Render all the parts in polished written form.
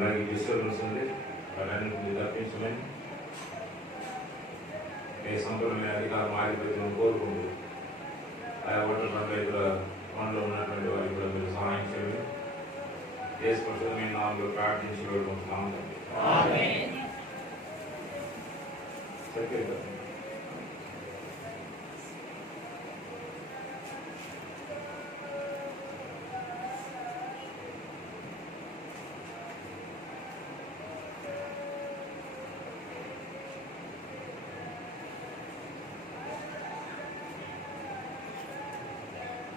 మనకి డిస్టర్బెన్స్ ఉంది, వాటన్నింటినీ తప్పించమని ఏ సంపూర్ణ అధికారం ఆధిపత్యం కోరుకుంటూ ఆయా ఓటర్ రైతుల పనులు ఉన్నటువంటి వారికి కూడా మీరు సహాయం చేయండి. చేసుకుంటున్న నాలుగు ప్రార్థించి వేడుకుంటున్నాము.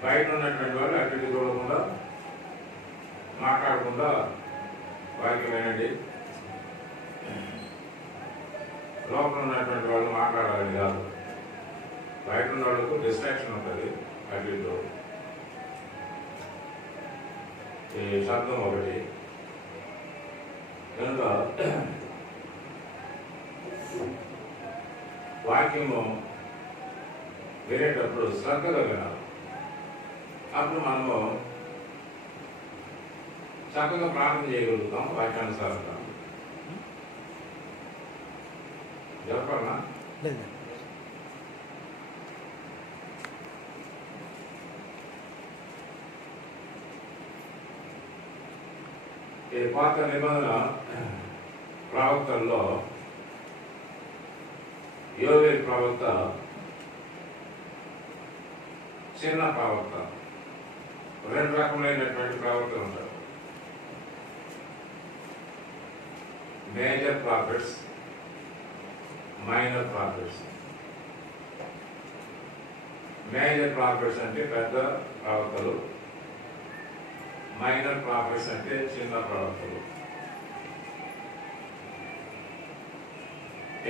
బయట ఉన్నటువంటి వాళ్ళు అటు చూడకుండా మాట్లాడకుండా వారికి వినండి. లోపల ఉన్నటువంటి వాళ్ళు మాట్లాడాలి కాదు. బయట ఉన్న వాళ్ళకు డిస్ట్రాక్షన్ ఉంటుంది. అటు ఇటు ఈ శబ్దం ఒకటి కనుక వాక్యము వినేటప్పుడు శ్రద్ధగా వినాలి. అప్పుడు మనము చక్కగా ప్రార్థన చేయగలుగుతాం. వాక్యానుసారంగా చెప్పాలన్నా ఈ పాత నిబంధన ప్రవక్తల్లో యోవేలు ప్రవక్త చిన్న ప్రవక్త, రెండు రకములైనటువంటి ప్రవక్తలు ఉంటారు. Major prophets, minor prophets. Major prophets అంటే పెద్ద ప్రవక్తలు, మైనర్ ప్రాఫిట్స్ అంటే చిన్న ప్రవక్తలు.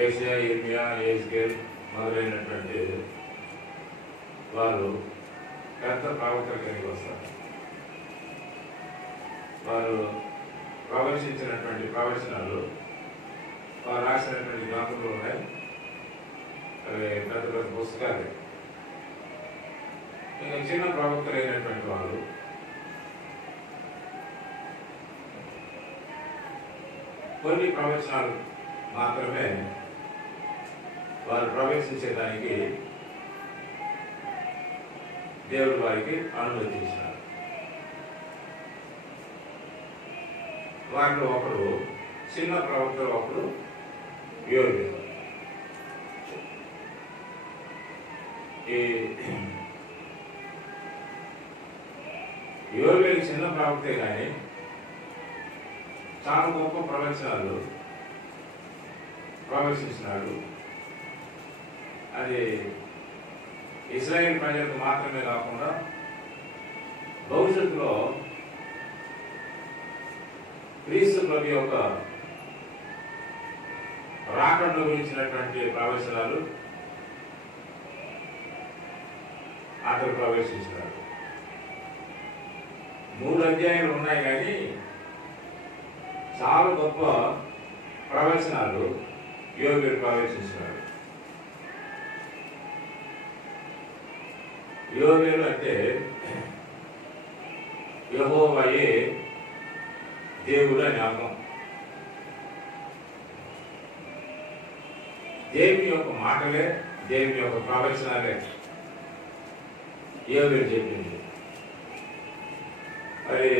ఏషియా, ఇర్మియా, యెహెజ్కేల్ మొదలైనటువంటి వారు పెద్ద ప్రవక్తల కిందకి వస్తారు. వారు ప్రవచించినటువంటి ప్రవచనాలు, వారు రాసినటువంటి గ్రంథములు ఉన్నాయి. అవి పెద్ద పెద్ద పుస్తకాలు. ఇంకా చిన్న ప్రవక్తలైనటువంటి వారు కొన్ని ప్రవచనాలు మాత్రమే వారు ప్రవేశించేదానికి దేవుడు వారికి అనుమతించినారు. వారిలో ఒకడు చిన్న ప్రవక్తలు, ఒకడు యోవేలు. ఈ యోవేలు చిన్న ప్రవక్తే కానీ చాలా గొప్ప ప్రవచనాలు ప్రవేశించినాడు. అది ఇశ్రాయేల్ ప్రజలకు మాత్రమే కాకుండా భవిష్యత్తులో క్రీస్తు ప్రభు యొక్క రాకడను గురించినటువంటి ప్రవచనాలు అతను ప్రవేశించినాడు. 3 అధ్యాయాలు ఉన్నాయి కానీ చాలా గొప్ప ప్రవచనాలు యోవేలు ప్రవేశించినాడు. యోవేలు అంటే యెహోవాయే దేవుడు అని అర్థం. దేవుని యొక్క మాటలే, దేవుని యొక్క ప్రవచనాలే యోవేలు చెప్పింది. మరి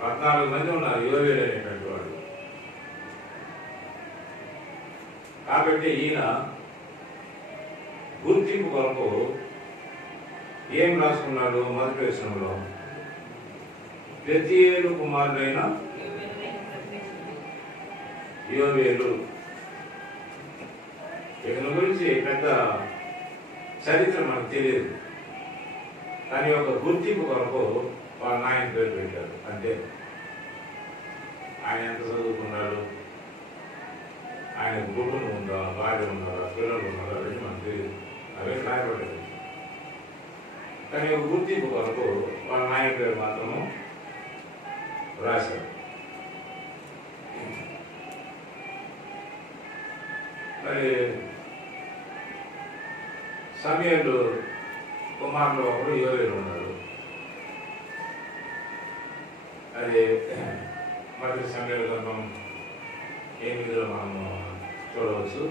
14 మంది ఉన్నారు యోవేలు అనేటువంటి వాడు. కాబట్టి ఈయన గుర్తింపు కొరకు ఏం రాసుకున్నాడు? మొదటి వచనంలో బెతూయేలు కుమారుడైన యోవేలు. ఇతని గురించి పెద్ద చరిత్ర మనకు తెలియదు, కానీ ఒక గుర్తింపు కొరకు వాళ్ళ నాయన పేరు పెట్టారు. అంటే ఆయన ఎంత చదువుకున్నాడు, ఆయన కుటుంబం ఉందా, భార్య ఉన్నారా, పిల్లలు ఉన్నారా, అవన్నీ మనకు తెలియదు. అవే రాయబడలేదు. కానీ ఒక గుర్తింపు కొరకు వాళ్ళ నాయన పేరు మాత్రము రాశారు. మరి సమూయేలు కుమారుడు ఒకడు యోవేలు ఉన్నాడు. అది మొదటి సమయాల గ్రంథం 8లో మనము చూడవచ్చు.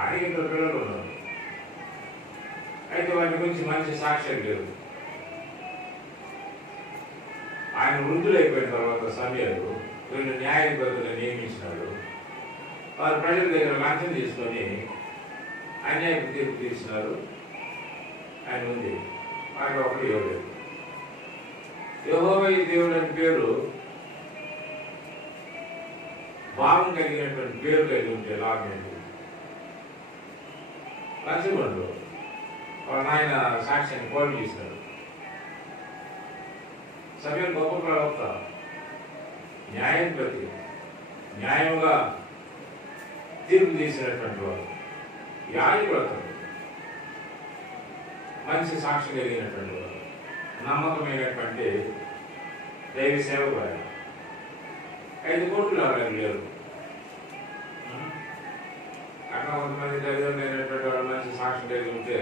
ఆయనకి 2 పిల్లలు ఉన్నారు. అయితే వారి గురించి మంచి సాక్ష్యం లేదు. ఆయన వృద్ధులైపోయిన తర్వాత సమయాలు 2 న్యాయాధిపతులను నియమించినాడు. వారు ప్రజల దగ్గర లంచం తీసుకొని అన్యాయం తీర్పు తీసినారు. ఆయన ఉంది, వారికి ఒకటి ఇవ్వలేదు. యెహోవా దేవుడు అని పేరు భావం కలిగినటువంటి పేరు కలిగి ఉంటే లాభం ఏంటి? లంచగొండు వాళ్ళ నాయన సాక్ష్యాన్ని కోరి చేసినాడు. సమయం గొప్ప ప్రవక్త, న్యాయాధిపతి, న్యాయంగా తీర్పు తీసినటువంటి వాడు, యాజకుడు, మంచి సాక్షి కలిగినటువంటి వాడు, నమ్మకమైనటువంటి దైవ సేవకు ఆయన. 5 కోట్లు అలాగే లేరు. అక్కడ కొంతమంది తల్లిదండ్రులైనటువంటి వాళ్ళు మంచి సాక్ష్యం కలిగి ఉంటే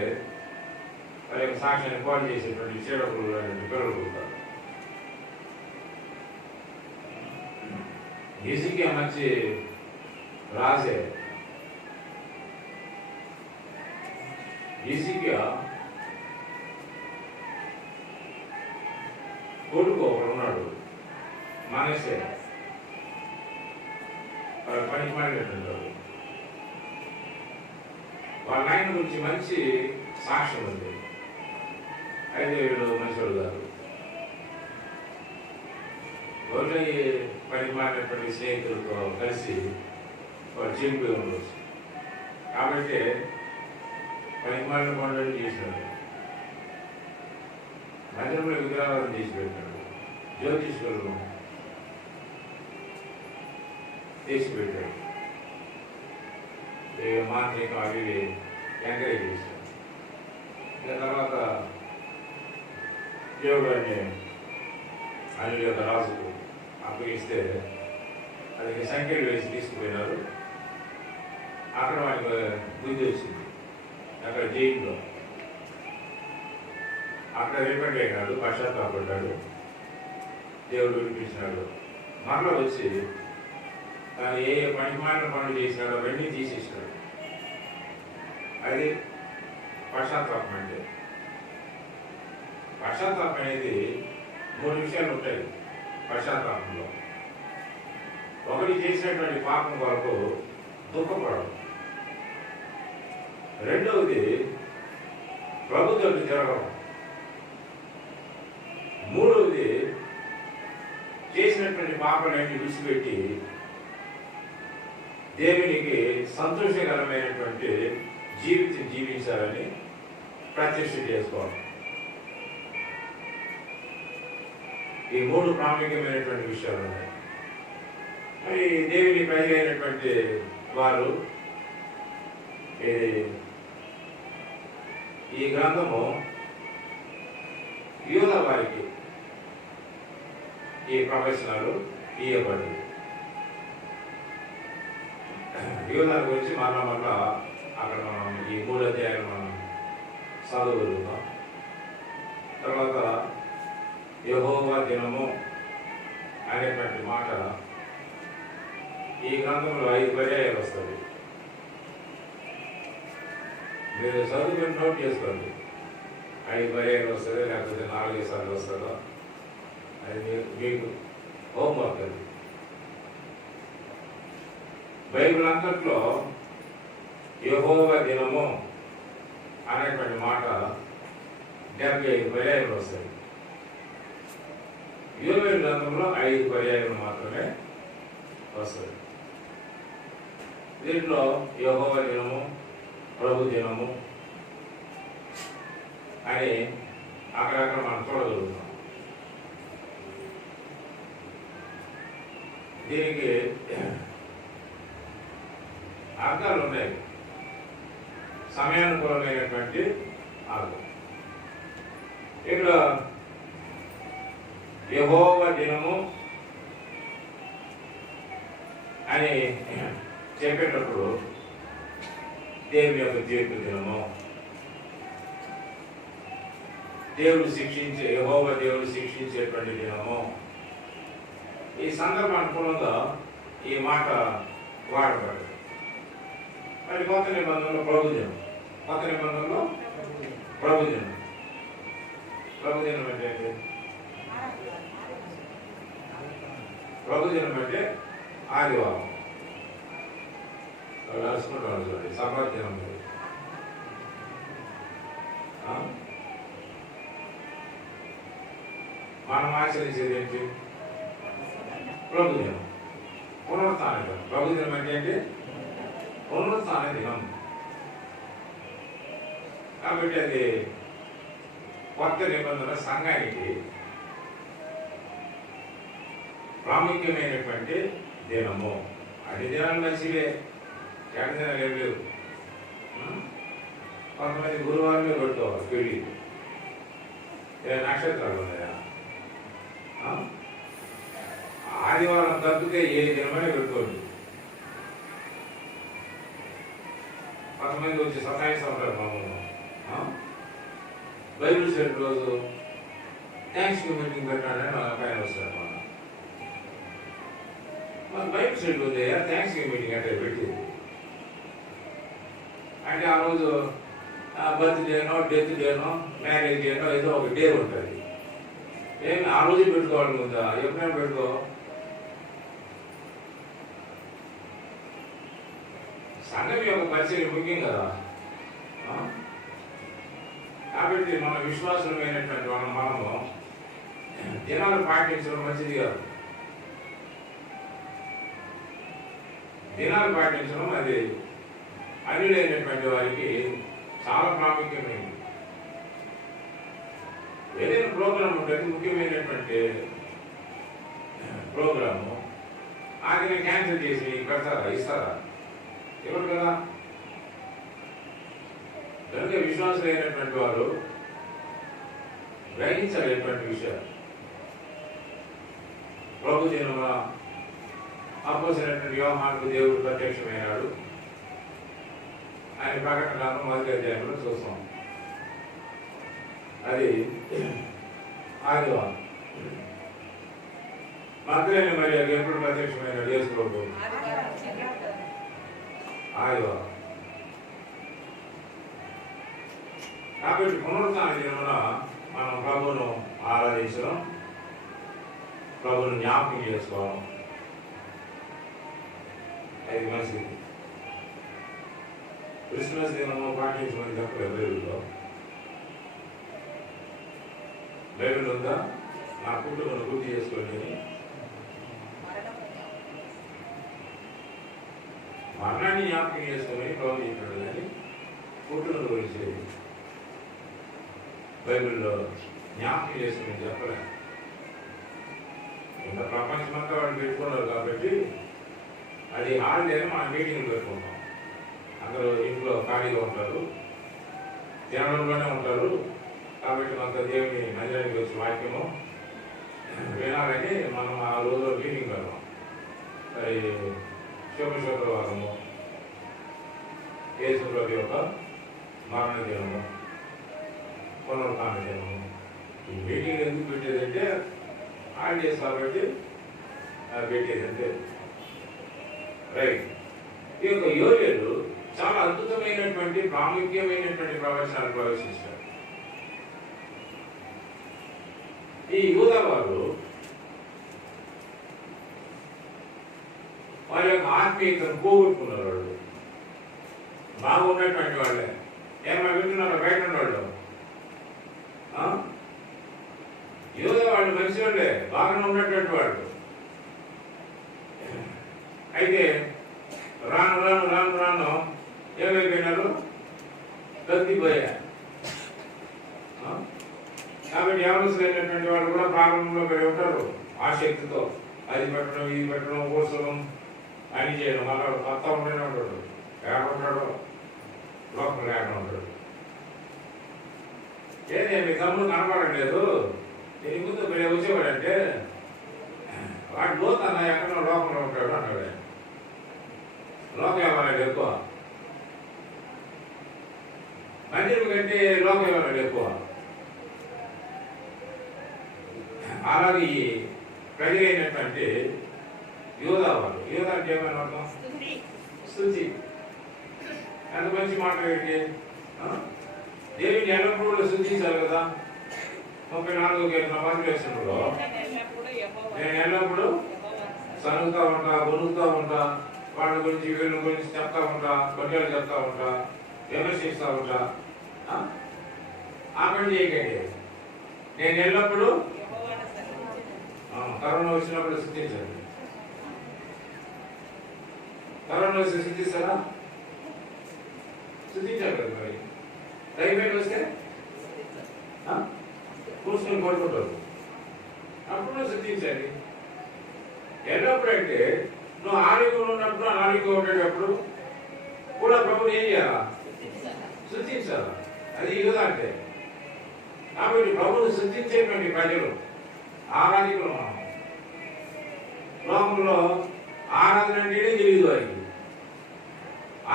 వారి యొక్క సాక్ష్యాన్ని పాటు చేసేటువంటి చేడకులు అనేటువంటి పిల్లలు పుడతారు. హిజ్కియా మంచి రాజే. హిజ్కియా కొడుకు ఒకడు ఉన్నాడు, మనసే, వాడు పనికి మారినట్టుంటాడు. వాళ్ళ ఆయన గురించి మంచి సాక్ష్యం ఉంది. అయితే వీడు మంచివాడు కాదు. ఒకటి పనికి మారినటువంటి స్నేహితులతో కలిసి వాడు చెడిపోయి ఉండవచ్చు. కాబట్టి పనికి మారిన పనులు చేసినాడు. మందిరంలో విగ్రహాలను తీసి పెట్టాడు. జ్యోతిష్కులను తీసి పెట్టాడు. మాంత్రికం అవి ఎంకరేజ్ చేశాడు. ఇక తర్వాత దేవుడు అనిల్ యొక్క రాజుకు అప్పగిస్తే అది సంఖ్యలు వేసి తీసుకుపోయినారు. అక్కడ వాడికి బుద్ధి వచ్చింది. అక్కడ జైల్లో అక్కడ రిపెండ్ అయినాడు, పశ్చాత్తాపడ్డాడు, దేవుడు వినిపించినాడు. మరలా వచ్చి తను ఏ పనిమాలిన పనులు చేసినాడో అవన్నీ తీసేసినాడు. అది పశ్చాత్తాపం అంటే. పశ్చాత్తాపం అనేది 3 విషయాలు ఉంటాయి పశ్చాత్తాపంలో. ఒకటి చేసినటువంటి పాపం కొరకు దుఃఖపడడం. రెండవది ప్రభుత్వం జరగడం. మూడవది చేసినటువంటి పాపాలన్నీ విడిచిపెట్టి దేవునికి సంతోషకరమైనటువంటి జీవితం జీవించాలని ప్రతిష్ఠ చేసుకోవాలి. ఈ 3 ప్రాముఖ్యమైనటువంటి విషయాలు ఉన్నాయి. మరి దేవుని ప్రజలైనటువంటి వారు ఈ గ్రంథము యూదా వారికి ఈ ప్రవచనాలు ఇవ్వబడింది. యూదా గురించి మరలా అక్కడ మనం ఈ 3 అధ్యాయాలు మనం చదవగలుగుతాం. తర్వాత యెహోవా దినము అనేటువంటి మాట ఈ గ్రంథంలో 5 పర్యాయాలు వస్తుంది. మీరు చదువుకుని నోట్ చేసుకోండి. 5 పర్యాయాలు వస్తుంది, లేకపోతే 4 సార్లు వస్తుందో అది మీకు హోంవర్క్. అది బైబిల్ అంతట్లో యెహోవా దినము అనేటువంటి మాట 75 పర్యాయాలు వస్తాయి. యోవేలు గ్రంథంలో 5 పర్యాయాలు మాత్రమే వస్తుంది. దీంట్లో యెహోవా దినము, ప్రభు దినము అని అక్కడక్కడ మనం చూడగలుగుతాం. దీనికి అర్థాలు ఉన్నాయి, సమయానుకూలమైనటువంటి అర్థం. ఇక్కడ యెహోవా దినము అని చెప్పేటప్పుడు దేవుని యొక్క తీర్పు దినము, యెహోవా దేవుడు శిక్షించేటువంటి దినము. ఈ సందర్భం అనుకూలంగా ఈ మాట వాడబడదు. మరి కొత్త నిబంధనలో ప్రభుదినం. కొత్త నిబంధనలో ప్రభుదినం. ప్రభుదినం అంటే ప్రభుదినం అంటే ఆదివారం. రాసుకుంటారు చూడండి, సబ్బాత్ దినం. మనం ఆచరించేది ఏంటి? ప్రభుదినం, పునరుత్థాన దినం. ప్రభుదినం అంటే ఏంటి? పునరుత్థాన దినం. కాబట్టి అది కొత్త నిబంధన సంఘానికి ప్రాముఖ్యమైనటువంటి దినము. అన్ని దినాలు మంచివే, చెడ్డ దినాలు ఏం లేవు. కొంతమంది గురువారమే పెట్టుకోవాలి పెళ్ళి. నక్షత్రాలు ఉన్నాయా? ఆదివారం తప్పితే ఏ దినమైనా పెట్టుకోండి. కొంతమంది వచ్చి సతాయిస్తూ ఉంటారు. మామూలు బైబిల్ స్టడీ రోజు థ్యాంక్స్ యూ మీటింగ్ పెట్టాడని మా పైన వస్తారు. మన బైబిల్ స్టడీ ఉంది, థ్యాంక్స్ యూ మీటింగ్ అంటే పెట్టింది. అంటే ఆ రోజు బర్త్డేనో, డెత్ డేనో, మ్యారేజ్ డేనో ఏదో ఒక డే ఉంటుంది. ఏమి ఆ రోజు పెట్టుకోవాలి ఉందా? ఎప్పుడైనా పెట్టుకో. సంఘం యొక్క పరిచయం ముఖ్యం కదా. కాబట్టి మన విశ్వాసమైనటువంటి మనము దినాలు పాటించడం మంచిది కాదు. దినాలు పాటించడం అది అన్యులైనటువంటి వారికి చాలా ప్రాముఖ్యమైనది. ఏదైనా ప్రోగ్రాం ఉంటుంది, ముఖ్యమైనటువంటి ప్రోగ్రాము, అది క్యాన్సిల్ చేసి పెడతారా? ఇస్తారా? ఎవరు కదా. కనుక విశ్వాసులైనటువంటి వారు గ్రహించలేనటువంటి విషయాలు. ప్రభు దినమున అపోస్తలుడైన యోహానుకు దేవుడు ప్రత్యక్షమైనాడు. ఆయన ప్రకటన 1వ అధ్యాయంలో చూస్తాం. అది ఆదివారం. మగ్దలేని మరియకు ఎప్పుడు ప్రత్యక్షమైనాడు యేసు ప్రభు? ఆదివారం. కాబట్టి పునరుత్థాన దినమున మనం ప్రభువును ఆరాధించడం, ప్రభువును జ్ఞాపకం చేసుకోవడం అది మంచిది. క్రిస్మస్ దినము పాటించమని చెప్పలేదు బైబిల్లో. బైబిల్ ఉందా? నా పుట్టుకను గుర్తు చేసుకోండి. మరణాన్ని జ్ఞాపకం చేసుకొని ప్రభు చెప్పాడు, కానీ పుట్టుకను గురించి బైబిల్లో జ్ఞాపకం చేసుకుని చెప్పలే. ఇంత ప్రపంచమంతా వాళ్ళు పెట్టుకున్నారు కాబట్టి అది హాలిడేని మన మీటింగ్లు పెట్టుకుంటాం. అందరూ ఇంట్లో ఖాళీగా ఉంటారు, తినడంలోనే ఉంటారు. కాబట్టి కొంత దేవుని మందిరానికి వచ్చి వాక్యము వినాలని మనం ఆ రోజు మీటింగ్ పెడతాం. మరి శుక్రవారము యేసు ప్రభు యొక్క మరణ దినము, పునరుత్థాన దినము. ఈ మీటింగ్ ఎందుకు పెట్టేదంటే హాలిడేస్ కాబట్టి పెట్టేదంటే రైట్. ఈ యొక్క యోవేలు చాలా అద్భుతమైనటువంటి ప్రాముఖ్యమైనటువంటి ప్రవచనాలు ప్రవేశించారు. ఈ యూదా వారు వారి యొక్క ఆత్మీయతను పోగొట్టుకున్నారు. వాళ్ళు బాగున్నటువంటి వాళ్ళే. ఏమైనా వింటున్నారో బయట ఉన్నవాళ్ళు? యూదా వాళ్ళు మంచి వాళ్ళే, బాగానే ఉన్నటువంటి వాళ్ళు. అయితే రాను రాను రాను రాను ఏమైపోయినారు? తగ్గిపోయారు. కాబట్టి యవనస్తులైనటువంటి వాళ్ళు కూడా ప్రారంభంలో పడి ఉంటారు. ఆసక్తితో అది పెట్టడం, ఇది పెట్టడం, కూర్చోడం, అని చేయడం. అలా కొత్త ఉంటూనే ఉంటాడు. లేకుంటాడు, లోపల లేకుండా ఉంటాడు. ఏదే మీ తమ్ముడు కనపడలేదు, దీని ముందు మీరు వచ్చేవాడంటే వాడు లోతన్న ఎక్కడో లోపల ఉంటాడు అన్నాడు. లోకం ఏమన్నాడు ఎక్కువ, మందిరం కంటే లోకం ఏమన్నాడు ఎక్కువ. అలాగే ఈ ప్రజలైనటువంటి యూదా వాళ్ళు, యూదా అంటే ఏమైనా అర్థం? స్తుతి. ఎంత మంచి మాట ఏంటి? దేవుని ఎల్లప్పుడూ స్తుతించాలి కదా. 34వ కీర్తన 1వ వచనంలో నేను ఎల్లప్పుడూ సనుగుతా ఉంటా, బొనుగుతా ఉంటా, వాళ్ళ గురించి వీళ్ళ గురించి చెప్తా ఉంటా, కొట్టేలు చెప్తా ఉంటా, విమర్శిస్తూ ఉంటా. ఆ పని చేయకండి. నేను ఎల్లప్పుడూ కరోనా వచ్చినప్పుడు స్థుతించండి. కరోనా వస్తే స్థుతిస్తారా? స్థుతించాలి కదా. మరి టైఫాయిడ్ వస్తే కూర్చొని పడుకుంటారు, అప్పుడు స్థుతించాలి. ఎల్లప్పుడు అంటే నువ్వు ఆరోగ్యంలో ఉన్నప్పుడు, అనారోగ్యంగా ఉండేటప్పుడు కూడా ప్రభుని ఏం చేయాలా? స్థుతించాలా. అది యూదా అంటే. కాబట్టి ప్రభుని స్థుతించేటువంటి ప్రజలు, ఆరాధికులు మనం. లోకంలో ఆరాధన అంటేనే తెలియదు వారికి,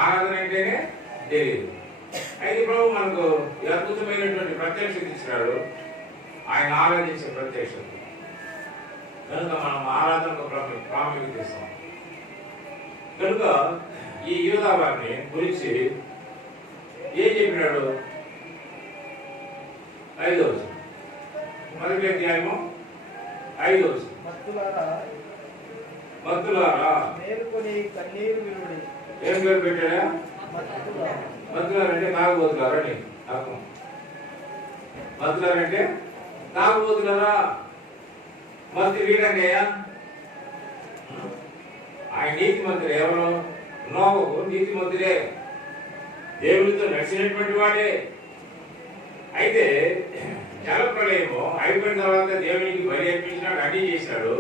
ఆరాధన అంటేనే తెలియదు. అయితే ప్రభు మనకు అద్భుతమైనటువంటి ప్రత్యక్షత ఇచ్చినాడు, ఆయన ఆరాధించే ప్రత్యక్షత. కనుక మనం ఆరాధనకు ప్రాముఖ్యత ఇస్తాం. కనుక ఈ యూదా వారిని గురించి ఏం చెప్పినాడు? 5వ వచనం, మొదటి అధ్యాయము 5వ వచనం. భక్తులారా మేలుకొని కన్నీరు వినుడి. ఏం పేరు పెట్టాడా? భక్తులారంటే తాగుబోతులారా? అర్థం. భక్తులారంటే తాగుబోతులారా? మంత్రి వీడంగయ్యా, ఆయన నీతి మంత్రి. ఎవరు? నోవహు నీతి మంత్రే, దేవుడితో నడిచినటువంటి వాడే. అయితే జలప్రలయము అయిపోయిన తర్వాత దేవునికి బలి అర్పించినాడు, అడ్డీ చేశాడు.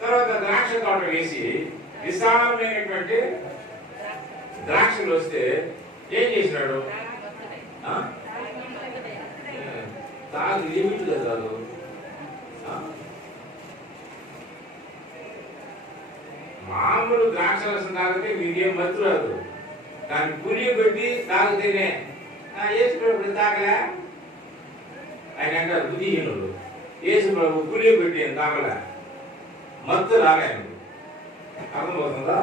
తర్వాత ద్రాక్ష తోట వేసి విశాలమైనటువంటి ద్రాక్షలు వస్తే ఏం చేసినాడు? తాగు లిమిట్ కదా. మామూలు ద్రాక్ష రసం తాగితే మీకేం మత్తు రాదు, దాన్ని పులి పెట్టి తాగితేనే యేసు ప్రభు తాగలే. ఆయన అంటారు బుద్ధిహీనుడు. యేసు ప్రభు పులి పెట్టి తాగలే, మత్తు రాలే. అర్థమవుతుందా?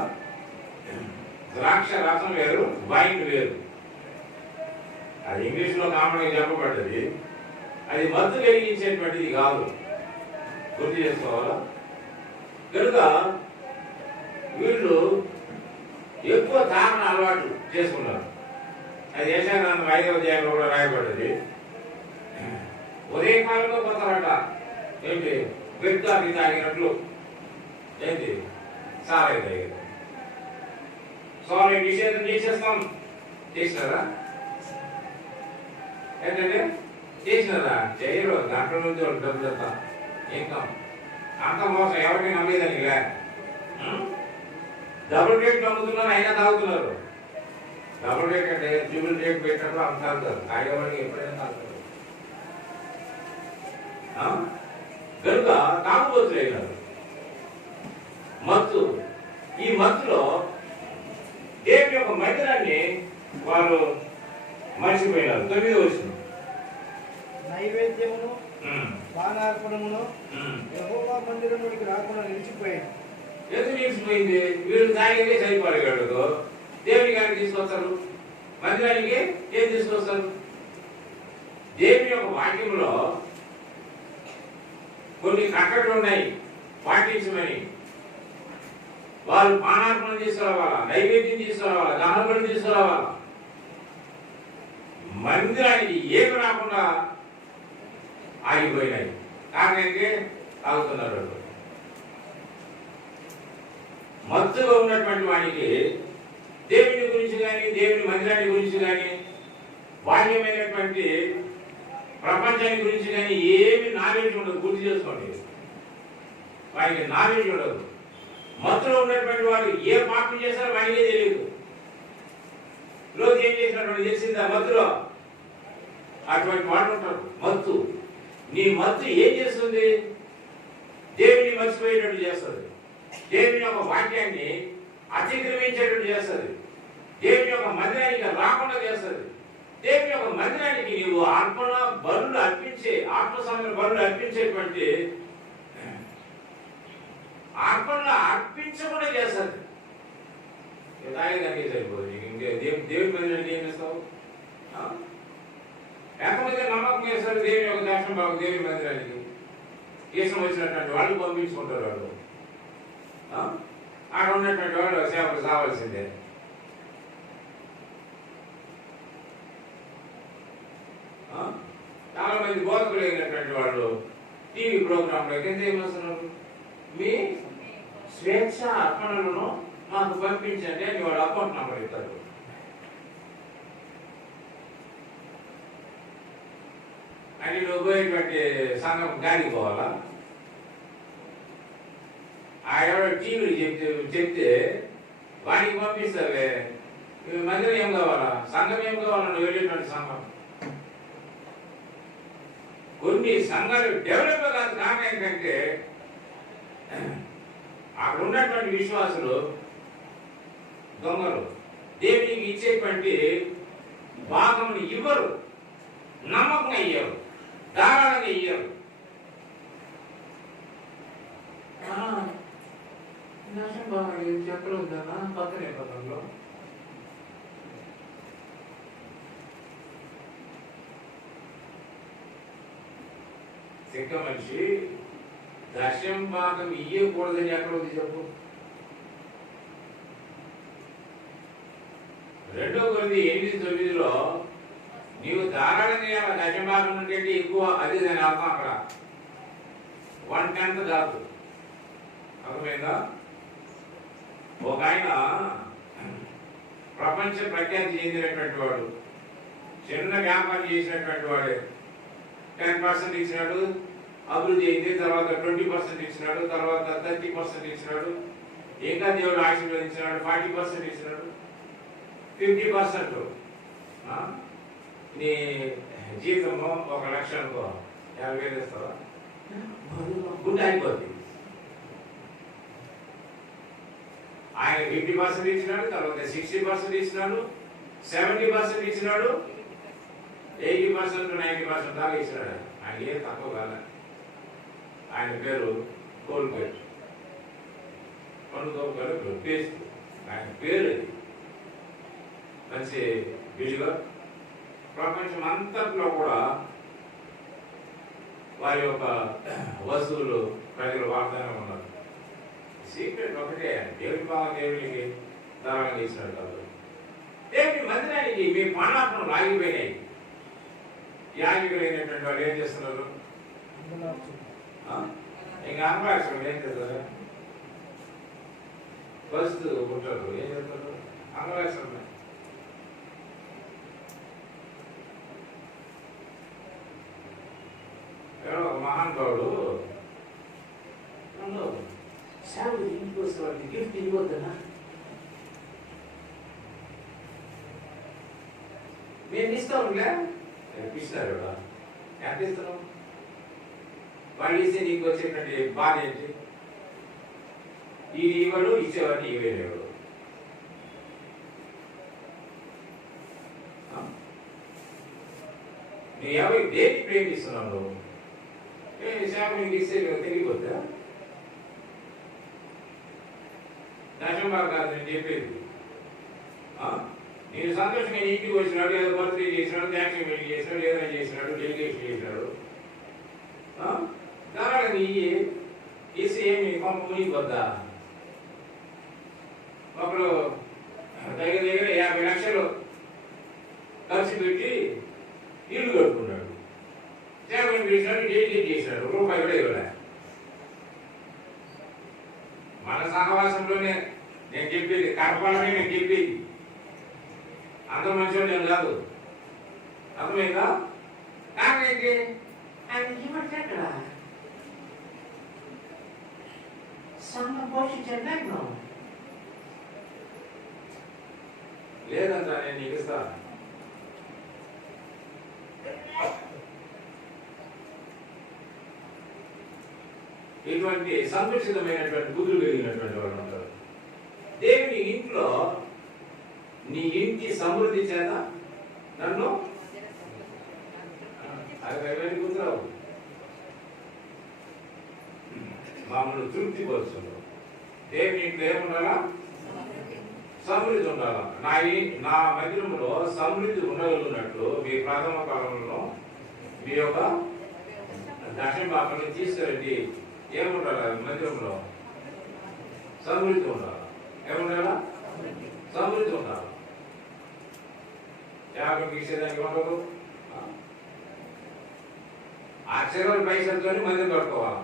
ద్రాక్ష రసం వేరు, వైన్ వేరు. అది ఇంగ్లీష్లో కామన్గా చెప్పబడ్డది. అది మత్తు కలిగించేటువంటిది కాదు, గుర్తు చేసుకోవాలా. కనుక వీళ్ళు ఎక్కువ తాగన అలవాటు చేసుకున్నారు. అది యెషయా 5వ అధ్యాయంలో కూడా రాయబడ్డది. ఉదయకాలంలో కొత్తవాట ఏంటి? వ్యక్తి తాగినట్లు ఏంటి? సారాయి తాగేది. సారీ నిషేధం చేసేస్తాం. చేసినారా? ఏంటంటే చేసినారా? చేయరు. దాంట్లో నుంచి వాళ్ళు డబ్బులు చెప్తాం. ఇంకా అంత మోసం ఎవరికి నమ్మేదానికి లే. డబుల్ రేట్ అమ్ముతున్నారు, అయినా తాగుతున్నారు. డబుల్ రేట్ అంటే ట్రిపుల్ రేట్ పెట్టినప్పుడు అంత తాగుతారు. తాగేవాడికి ఎప్పుడైనా తాగుతారు. కనుక తాగుబోతులైనారు. మత్తు. ఈ మత్తులో దేవుని యొక్క మందిరాన్ని వారు మర్చిపోయినారు. 9వ వచనం. నైవేద్యమును పానార్పణమును యెహోవా మందిరమునికి రాకుండా నిలిచిపోయాను. ఎందుకు నిలిచిపోయింది? వీళ్ళు తాగేదే సరిపోలేడు. దేవుని గారికి తీసుకొస్తారు, మందిరానికి ఏం తీసుకొస్తారు? దేవుని యొక్క వాక్యంలో కొన్ని కట్టట్లు ఉన్నాయి, పాటించమని. వాళ్ళు పానార్పణ తీసుకురావాలా, నైవేద్యం తీసుకురావాలా, దహనబలి తీసుకురావాలా. మందిరానికి ఏమి రాకుండా ఆగిపోయినాయి. కారణంటే తాగుతున్నారు. మత్తుగా ఉన్నటువంటి వానికి దేవుని గురించి కానీ, దేవుని మందిరాన్ని గురించి కానీ, బాహ్యమైనటువంటి ప్రపంచాన్ని గురించి కానీ ఏమి నాలెడ్జ్ ఉండదు. గుర్తు చేసుకోండి, వారికి నాలెడ్జ్ ఉండదు. మత్తులో ఉన్నటువంటి వాడు ఏ పాపం చేస్తారో వాడికే తెలియదు. రోజు ఏం చేసినటువంటి తెలిసిందా? మత్తులో అటువంటి వాడు ఉంటారు. మత్తు. నీ మత్తు ఏం చేస్తుంది? దేవుని మర్చిపోయేటట్టు చేస్తుంది. దేవుని యొక్క వాక్యాన్ని అతిక్రమించేటట్టు చేస్తుంది. దేవుని యొక్క మందిరానికి రాకుండా చేస్తుంది. దేవుని యొక్క మందిరానికి నీవు అర్పణ బలులు అర్పించే, ఆత్మ సమయ బలులు అర్పించేటువంటి అర్పణలు అర్పించకుండా చేస్తారు. తాగేదానికి సరిపోదు. ఇంకే దేవుడి మందిరానికి ఏం చేస్తావు? ఎంతమంది నమ్మకం చేస్తారు దేవుని యొక్క దర్శనం బాబు దేవుని మందిరానికి? కేసం వచ్చినటువంటి వాళ్ళు పంపించుకుంటారు. వాళ్ళు అక్కడ ఉన్నటువంటి వాళ్ళు సేవలు సావాల్సిందే. చాలా మంది బోధకులు అయినటువంటి వాళ్ళు టీవీ ప్రోగ్రాంలోకి ఎంత ఏమొస్తున్నారు? మీ స్వేచ్ఛ అర్పణలను మాకు పంపించండి అని వాడు అకౌంట్ నెంబర్ ఇస్తారు. అని నువ్వు పోయేటువంటి సంఘం గాలికి పోవాలా? ఆ ఎవరో టీవీలు చెప్తే వాడికి పంపిస్తావే. మందిరం ఏం కావాలా? సంఘం ఏం కావాలా? నువ్వు వెళ్ళేటువంటి సంఘం. కొన్ని సంఘాలు డెవలప్ కాదు. కారణం ఏంటంటే అక్కడ ఉన్నటువంటి విశ్వాసులు దొంగలు. దేవునికి ఇచ్చేటువంటి భాగంని ఇవ్వరు, నమ్మకంగా ఇయ్యరు, ధారాళంగా ఇయ్యరు. చెప్పలేదు కదా పక్కనే పక్కనలో చెక్క మనిషి దశం భాగం ఇయ్యకూడదని ఎక్కడ ఉంది చెప్పు? 2 Corinthians 8:9 నీవు ధారాళంగా దశం భాగం నుండి ఎక్కువ, అది దాని అర్థం. అక్కడ 1/10 కాదు. అర్థమైందా? ఒక ఆయన ప్రపంచ ప్రఖ్యాతి చెందినటువంటి వాడు, చిన్న వ్యాపారం చేసినటువంటి వాడే. 10% ఇచ్చినాడు, అభివృద్ధి అయింది. తర్వాత 20% ఇచ్చినాడు, తర్వాత 30% ఇచ్చినాడు. ఇంకా దేవుడు ఆశీర్వదించినాడు, 40% ఇచ్చినాడు, 50%. నీ జీతము 1 లక్ష అనుకో, 50,000 ఇస్తావా? గుడ్ అయిపోద్ది. ఆయన 50% ఇచ్చినాడు, తర్వాత 60% ఇచ్చినాడు, 70% ఇచ్చినాడు, 80% 90% దాకా ఇచ్చినాడు. ఆయన ఏం తక్కువ కాదు. ఆయన పేరు కోల్గేట్, పండుగ పేస్ట్. ఆయన పేరు అది. మంచి బిజుగా ప్రపంచం అంతట్లో కూడా వారి యొక్క వస్తువులు ప్రజలు వాగ్దానం ఉన్నారు. సీక్రెట్ ఒకటే, దేవుడి బాగా దేవుడికి ధారాళంగా ఇచ్చినాడు కాదు. దేవుడి మందిరానికి మీ పానాత్మలు ఆగిపోయినాయి. యాజకులైనటువంటి వాళ్ళు ఏం చేస్తున్నారు? ఇంకా అంగలాక్షలు ఏం చేస్తారు? బస్సు ఉంటారు. ఏం చేస్తారు? అంగలాక్షలు. ఎవరో ఒక మహానుభావుడు సేవలు ఇంటికి వస్తే వాళ్ళకి గిఫ్ట్ ఇవ్వద్దనా? మేము ఇస్తాంలే. ఇస్తారు. ఎంత ఇస్తున్నాం? వాళ్ళు ఇస్తే నీకు వచ్చేటువంటి బాధ ఏంటి? ఇది ఇవ్వడు, ఇచ్చేవాడిని ఇవ్వలేవాడు. నువ్వు ఎవరికి దేనికి ప్రేమిస్తున్నావు? సేవకునికి ఇస్తే తెలియపోద్దా? దశంబాగా కాదు నేను చెప్పేది. నేను సంతోషంగా ఇంటికి వచ్చినాడు, ఏదో బర్త్డే చేసినాడు, థ్యాంక్స్ మీటింగ్ చేసినాడు, ఏదైనా చేసినాడు, డెలిగేషన్ చేసినాడు. ధారాళంగా ఇసి ఏమి కొంత మునిగిపోద్దా? ఒకరు దగ్గర 50 లక్షలు ఖర్చు పెట్టి ఇల్లు కట్టుకున్నాడు. సేవకుని చేసినాడు, డెలిగేట్ చేసినాడు, రూపాయి కూడా ఇవ్వలే. మన సహవాసంలోనే నేను చెప్పేది, కడపాలని నేను చెప్పేది. అందరూ మంచివాడు నేను కాదు. అర్థమైందా? కాకపోతే ఆయన ఇవ్వట్లేక్కడ సంఘం పోషించండి. లేదంటా, నేను నీకు ఇస్తా. ఇటువంటి సంకుచితమైనటువంటి బుద్ధులు కలిగినటువంటి వాళ్ళు ఉంటారు. దేవుని ఇంట్లో నీ ఇంటి సమృద్ధి చేత నన్ను కుదరవు. మమ్మల్ని తృప్తిపరుచును. దేవుని ఇంట్లో ఏముండాలా? సమృద్ధి ఉండాలా. నా మందిరంలో సమృద్ధి ఉండగలిగినట్లు మీ ప్రథమ కాలంలో మీ యొక్క దక్షిణ భాగంలో తీసుకురండి. ఏముండాలా? మందిరంలో సమృద్ధి ఉండాలి. ఏముండాలా? సమృద్ధి ఉండాలి. యాభైకి ఇచ్చేదానికి ఉండదు. అక్షరాల పైసలతో మందిరం కట్టుకోవాలి.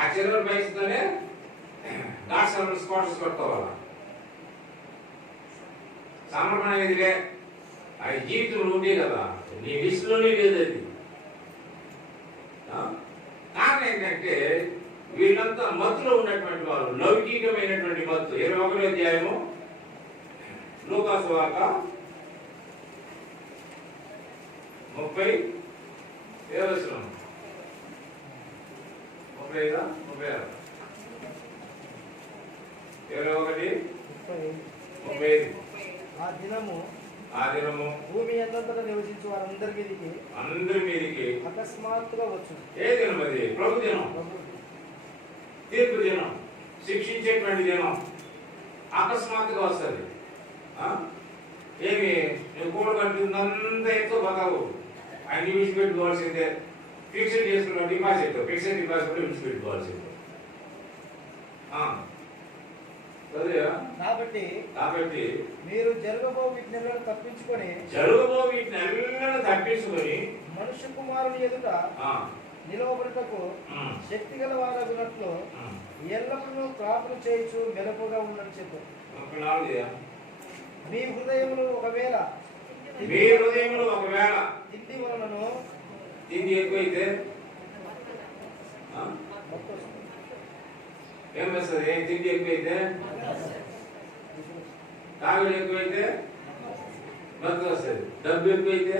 అక్షరాల పైసలతోనే స్పాట్స్ కట్టుకోవాలి. సమర్పణ అనేదిలే అది జీవితంలో ఉండే కదా, నీ లిస్టులోనే లేదు అది. కారణం ఏంటంటే వీళ్ళంతా మత్తులో ఉన్నటువంటి వారు, లౌకికమైనటువంటి మత్తు. 21వ అధ్యాయము లూకాసు వార్త 30వ వచనం. 35 36 21:35. ఆ దినము భూమి అంతటా నివసించే అందరి మీదకి అకస్మాత్తుగా వచ్చు. ఏ దినం అది? ప్రభు దినం, తీర్పు దినం, శిక్షించేటువంటి దినం. అకస్మాత్తుగా వస్తుంది. ఏమి నువ్వు కూడా కనిపిస్తుందంతా ఎంతో బతావు, అన్ని విడిచిపెట్టుకోవాల్సిందే. ఫిక్స్డ్ చేసుకున్న డిపాజిట్, ఫిక్స్డ్ డిపాజిట్ విడిచిపెట్టుకోవాల్సిందే. కాబట్టి మీరు జరగబో వీటిని తప్పించుకొని మనుష్య కుమారుని ఎదుట నిలవబడుటకు శక్తి గల వారగునట్లు ఎల్లప్పుడూ ప్రార్థన చేయొచ్చు, మెలకుగా ఉండని చెప్పు. మీ హృదయములు ఒకవేళ తిండి వలనను తిండి ఎక్కువైతే ఏం వస్తుంది? తిండి ఎక్కువైతే, తాగుడు ఎక్కువైతే మత్తు వస్తుంది, డబ్బు ఎక్కువైతే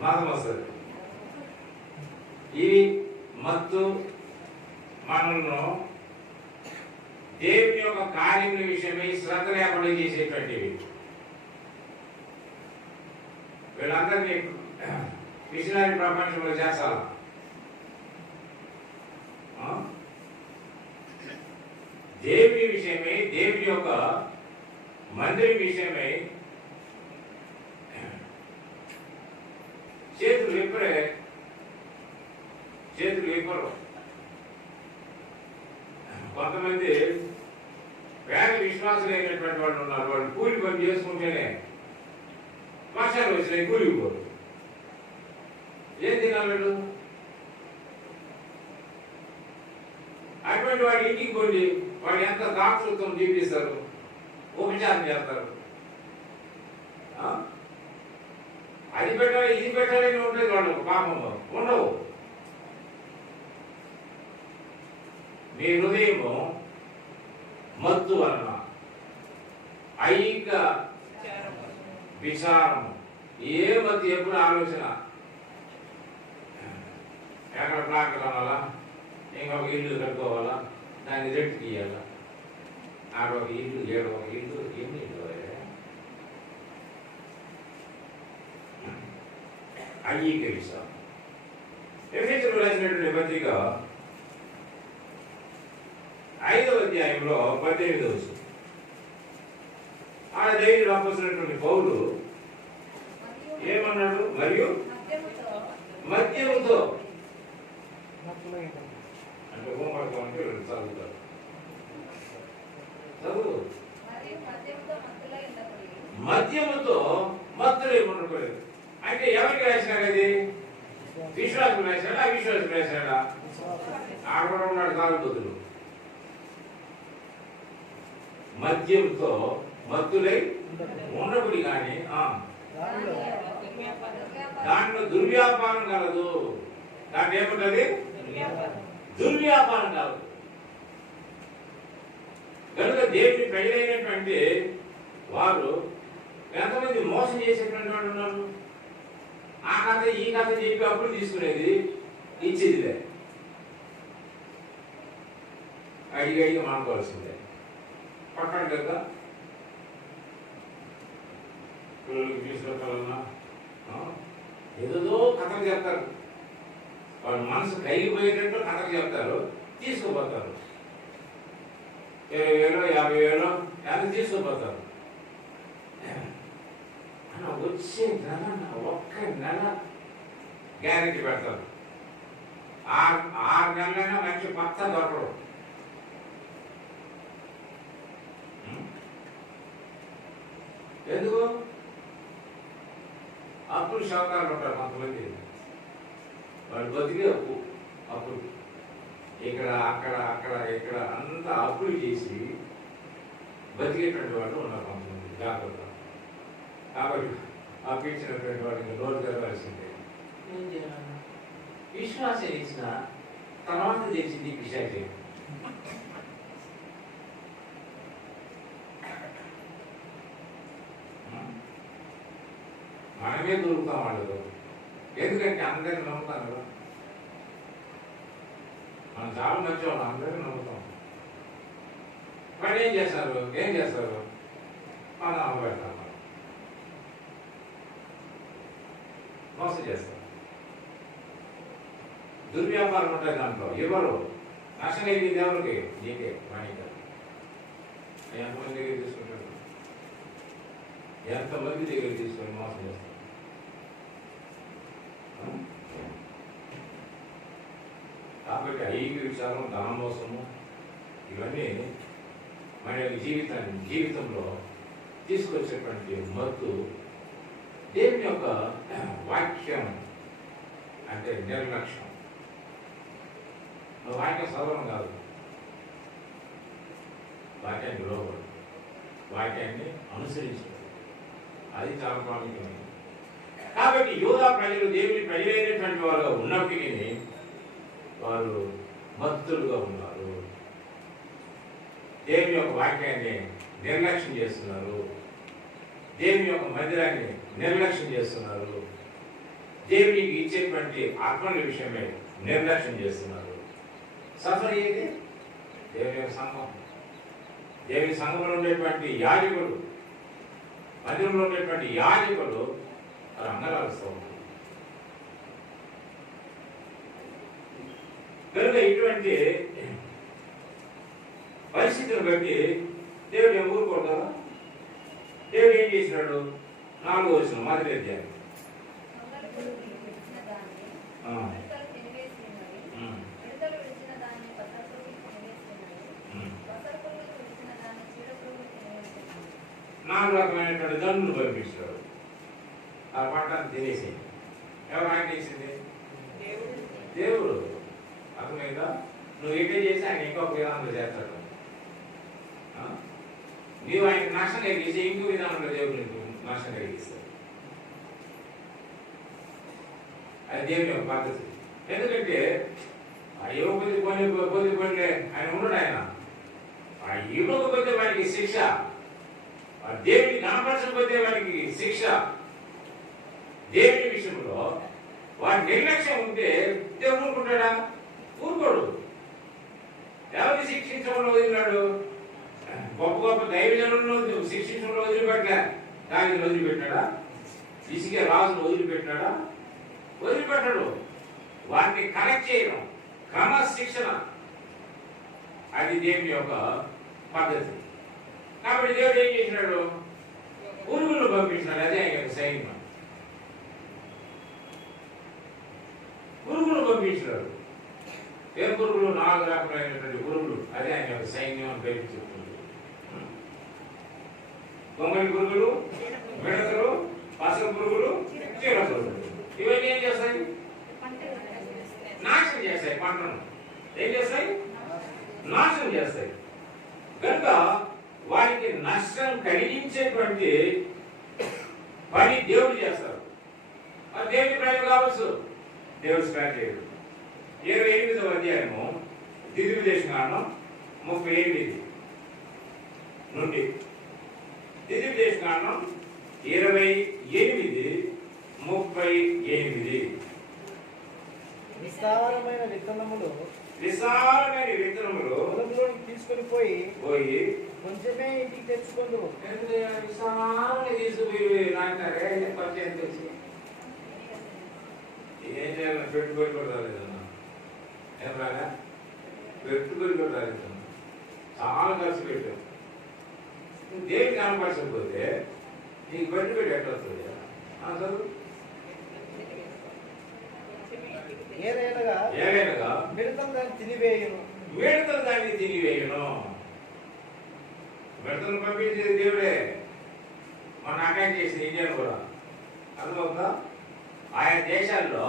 మతం వస్తుంది. ఇవి మత్తు మనల్ని దేవుని యొక్క కార్యముల విషయమై శ్రద్ధ లేకుండా చేసేటువంటివి. వీళ్ళందరినీ మిషనరీ ప్రపంచంలో చేస్తారా? దేవుని విషయమై, దేవుని యొక్క మందిరం విషయమై చేతులు విప్పరు. కొంతమంది వేద విశ్వాసులైనటువంటి వాళ్ళు ఉన్నారు. వాళ్ళు కూలి పని చేసుకుంటేనే వర్షాలు వచ్చినాయి, కూలికి పోరు. ఏం తినాలి వీళ్ళు? అటువంటి వాడి ఇంటికి పోండి, వాడు ఎంత దాక్షులతో జీవిస్తారు, ఉపచారం చేస్తారు. అది పెట్టాలి, ఇది పెట్టాలని ఉంటుంది వాళ్ళకు. పాపంలో ఉండవు. మీ హృదయము మత్తు వలన, ఐక విచారము, ఏ మత్తు, ఎప్పుడు ఆలోచన, ఎక్కడ ప్లాట్ కొనాలా, ఇంకొక ఇల్లు కట్టుకోవాలా, దాన్ని రెట్ తీయాలా, ఆడొక ఇల్లు, ఏడొక ఇల్లు, ఎన్ని ఇల్లు అంగీకరిస్తాం. ఎఫెసీయులకు రాసినటువంటి పత్రిక 5వ అధ్యాయంలో 18వ వచనం. ఆ దేవుడు రాసినటువంటి పౌలు ఏమన్నాడు? మరియు మద్యముతో అంటే హోంవర్క్ అంటే చదువుతారు. చదువు. మద్యముతో మత్తులై ఉండకూడదు అంటే ఎవరికి రాసినాడు? అది విశ్వాసం రాశాడా, అవిశ్వాసం రాశాడా? ఆడ ఉన్నాడు కాలుబోతులు. మద్యంతో మత్తులై ఉండబడి కానీ దాంట్లో దుర్వ్యాపారం కలదు. దాంట్లో ఏముంటది? దుర్వ్యాపారం కాదు. కనుక దేవుని ప్రజలైనటువంటి వారు ఎంతమంది మోసం చేసేటువంటి వాళ్ళు ఉన్నారు. ఆ కథ ఈ కథ చెప్పి అప్పుడు తీసుకునేది, ఇచ్చేదిలే, అడిగి మానుకోవాల్సిందే. పక్కన కదా పిల్లలకి తీసుకెళ్ళాలన్నా ఏదో కథలు చెప్తారు. వాళ్ళ మనసు కరిగిపోయేటట్టు కథకు చెప్తారు, తీసుకుపోతారు. 20,000 50,000 అది తీసుకుపోతారు. వచ్చే నెల ఒక్క నెల గ్యారెంటీ పెడతారు. 6 నెలలైనా మంచి పచ్చ దొరకడు. ఎందుకు? అప్పులు షాకాలు ఉంటారు కొంతమంది. వాళ్ళు బతికే అప్పులు ఇక్కడ అక్కడ అక్కడ ఇక్కడ అంతా అప్పులు చేసి బతికేటువంటి వాళ్ళు ఉన్నారు కొంతమంది. జాగ్రత్త. కాబట్టి అప్పించినటువంటి వాళ్ళకి నోరు తెరవాల్సిందే. ఏం చేయాలన్నా విశ్వాసం ఇచ్చిన తర్వాత చేసింది పిశాచే. మనమే దొరుకుతాం వాళ్ళు. ఎందుకంటే అందరినీ నమ్ముతాం కదా. మనం చాలా మంచి వాళ్ళం, అందరినీ నమ్ముతాం. వాళ్ళు ఏం చేస్తారు? మనం అమ్మబెడతాం, మోసం చేస్తారు. దుర్వ్యాపారం ఉంటుంది దాంట్లో. ఎవరు నష్టం అయింది? ఎవరికి? నీకే, మనీకే. ఎంతమంది దగ్గర తీసుకుంటారు? ఎంతమంది దగ్గర తీసుకొని మోసం చేస్తారు? కాబట్టి ఐక్య విచారం, ధనమోసము ఇవన్నీ మన జీవితంలో తీసుకొచ్చేటువంటి మత్తు. దేవుని యొక్క వాక్యం అంటే నిర్లక్ష్యం. నువ్వు వాక్యం చదవడం కాదు, వాక్యాన్ని లోబడు, వాక్యాన్ని అనుసరించడం. అది చాలా ప్రాముఖ్యమైనది. కాబట్టి యూదా ప్రజలు దేవుని ప్రజలైనటువంటి వారుగా ఉన్నప్పటికీ వారు భక్తులుగా ఉన్నారు. దేవుని యొక్క వాక్యాన్ని నిర్లక్ష్యం చేస్తున్నారు. దేవుని యొక్క మందిరాన్ని నిర్లక్ష్యం చేస్తున్నారు. దేవునికి ఇచ్చేటువంటి ఆత్మల విషయమే నిర్లక్ష్యం చేస్తున్నారు. సఫర్ ఏది? దేవుని యొక్క సంఘం. దేవుని సంఘంలో ఉండేటువంటి యాజకులు, మందిరంలో ఉండేటువంటి యాజకులు అంగలాలుస్తూ ఉంటారు. కనుక ఇటువంటి పరిస్థితులను బట్టి దేవుడు ఏం ఊరుకోడు కదా. దేవుడు ఏం చేసినాడు? 4వ వచనం మొదటి అధ్యాయం. నాలుగు రకమైనటువంటి దండులు పంపించాడు. ఆ పంటను తినేసి ఎవరు ఆయన చేసింది? దేవుడు. అర్థమైందా? నువ్వు ఎట్లా చేసి ఆయన ఇంకొక విధానంలో చేస్తాడు. నీవు ఆయనకు నాశనం కలిగిస్తే ఇంకో విధానంలో దేవుడు నీకు నాశనం కలిగిస్తాడు. అది దేవుని యొక్క పద్ధతి. ఎందుకంటే ఆ యువకుడి కొద్ది ఆయన ఉన్నాడు. ఆయన ఇవ్వకపోతే వారికి శిక్ష, దేవుని కనపరచకపోతే వారికి శిక్ష. దేవుని విషయంలో వారి నిర్లక్ష్యం ఉంటే దేవుడు ఊరుకుంటాడా? ఊరుకోడు. ఎవరిని శిక్షించడంలో వదిలినాడు? గొప్ప గొప్ప దైవజనులను శిక్షించడంలో వదిలిపెట్టలే. దానిని వదిలిపెట్టాడా? ఇసుకే రాజును వదిలిపెట్టాడా? వదిలిపెట్టాడు. వారిని కరెక్ట్ చేయడం, క్రమశిక్షణ, అది దేవుని యొక్క పద్ధతి. కాబట్టి దేవుడు ఏం చేసినాడు? పురుగులు పంపించినాడు. అదే ఆయన యొక్క సైన్యం. పురుగులు పంపించినాడు. ఏ పురుగులు? 4 రకమైనటువంటి పురుగులు. అదే ఆయన యొక్క సైన్యం అని పేరు చెప్తుంది. దొంగలి పురుగులు, మిడతలు, పసల పురుగులు, చీర పురుగులు. ఇవన్నీ ఏం చేస్తాయి? నాశనం చేస్తాయి. పంటను ఏం చేస్తాయి? నాశనం చేస్తాయి. కనుక వారికి నష్టం కలిగించేటువంటి పని దేవుడు చేస్తారు. అది దేవుని ప్రజలు కావచ్చు, దేవుడు స్టార్ట్ చేయడు. 28వ అధ్యాయము ద్వితీయోపదేశకాండం 38 నుండి. ద్వితీయోపదేశకాండం 28:38. విస్తారమైన విత్తనములు పొలంలోకి తీసుకొని పోయి కొంచెమే ఇంటికి తెచ్చుకుందు. ఏం చేయాలి? పెట్టుబడి కూడా రాలేదన్నా. ఏం రాగా పెట్టుబడి కూడా రాలేదు, చాలా ఖర్చు పెట్టావు. నువ్వు దేనికి కనపరచకపోతే నీకు పెట్టుబడి ఎట్లా వస్తుంది? చదువు. ఏదైనా మిడతలు దాన్ని తినివేయను, మిడతలు దాన్ని తినివేయను. మిడతలు పంపించేది దేవుడే, మన అటాక్ చేసిన ఇండియాను కూడా. అర్థమవుతుందా? ఆయా దేశాల్లో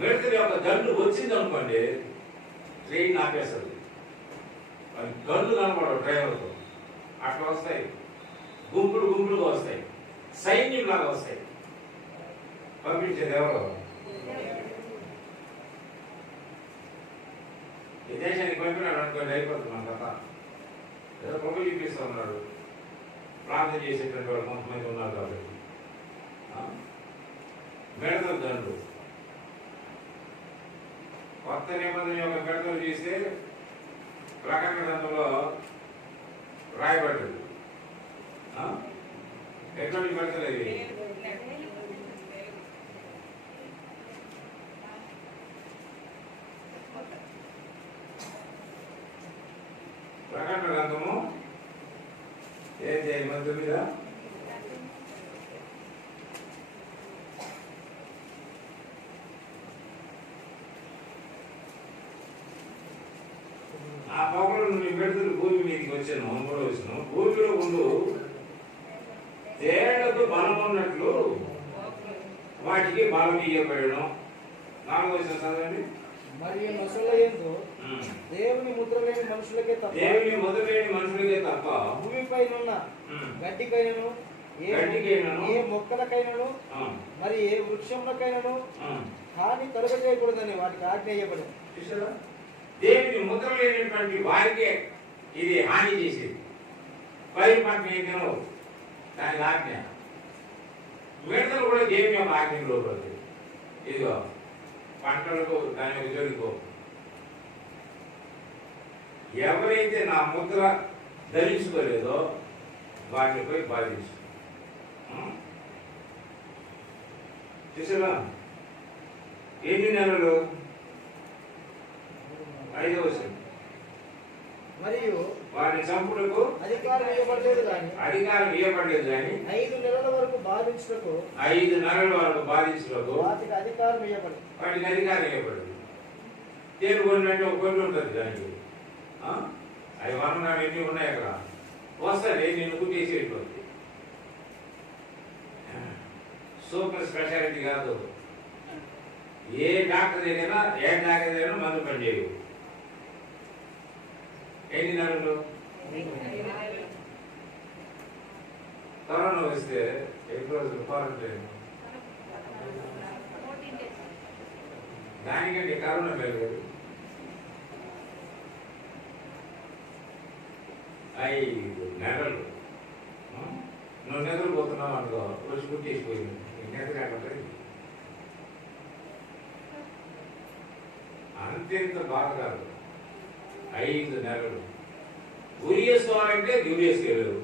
మిడతల యొక్క గండు వచ్చిందనుకోండి, ట్రైన్ ఆపేస్తుంది. గండు కనపడవు డ్రైవర్తో, అట్లా వస్తాయి, గుంపులు గుంపులుగా వస్తాయి, సైన్యంలాగా వస్తాయి. పంపించేది ఎవరు? ఈ దేశానికి పంపినాడు అనుకోండి, అయిపోతుంది మన కథ. ఏదో పొగ చూపిస్తూ ఉన్నాడు, ప్రార్థన చేసేటువంటి వాళ్ళు కొంతమంది ఉన్నారు కాబట్టి. మిడతల దండు కొత్త నిబంధన యొక్క మిడతలు చూస్తే ప్రకటన గ్రంథంలో రాయబడ్డది. ఎటువంటి మిడతలు ఇవి? ప్రకటన గ్రంథము ఏంటి? 9 ఆ పొగలు నీ మిడతలు భూమి మీదకి వచ్చాను. 3వ వచనం, భూమిలో ఉండు తేళ్లకు బలం ఉన్నట్లు వాటికి బలం ఇవ్వబడను. 4వ వచనం చదవండి. మరియు నొసల యందు దేవుని ముద్ర లేని మనుషులకే తప్ప, దేవుని ముద్ర లేని మనుషులకే తప్ప భూమిపైనున్న గడ్డికైనను ఏ మొక్కలకైనను మరి ఏ వృక్షములకైనను హాని కలుగజేయకూడదని వాటికి ఆజ్ఞ ఇవ్వబడింది. చూసారా? దేవుని ముద్ర లేనటువంటి వారికే ఇది హాని చేసేది. పైరు పంట ఏమో దానికి ఆజ్ఞ. మిడతలు కూడా దేవుని యొక్క ఆజ్ఞలో పడుతుంది. ఇదిగో పంటలకు దాని యొక్క జోలికో. ఎవరైతే నా ముద్ర ధరించుకోలేదో వాటిని పోయి బాధించు. చూసారా? ఎన్ని నెలలు? 5వ వచనం. మరియు వారిని చంపుటకు అధికారం ఇవ్వబడలేదు కానీ 5 నెలల వరకు బాధించుటకు 5 నెలల వరకు బాధించుటకు వాటికి అధికారం ఇవ్వబడింది. వాటికి అధికారం ఇవ్వబడింది. తేరు కొన్నంటే ఒక కొన్ని ఉంటుంది దానికి. అవి వర్ణాలు ఎన్ని ఉన్నాయి అక్కడ వస్తుంది, నేను కుట్టేసి వెళ్ళిపోతుంది. సూపర్ స్పెషాలిటీ కాదు. ఏ డాక్టర్ దగ్గర మందు పని చేయవు. ఎన్ని నెలలు? కరోనా వస్తే ఎక్కువ రోజులు క్వారంటైన్. దానికంటే కరోనా లేదు. 5 నెలలు నువ్వు నిద్రపోతున్నావు అనుకో, రోజు కుట్టేసిపోయింది. నిద్ర ఎక్కడుంటుంది? అంతేంత బాగా కాదు. 5 నెలలు ఉరియేసుకోవాలంటే ఉరియేసుకోలేవు,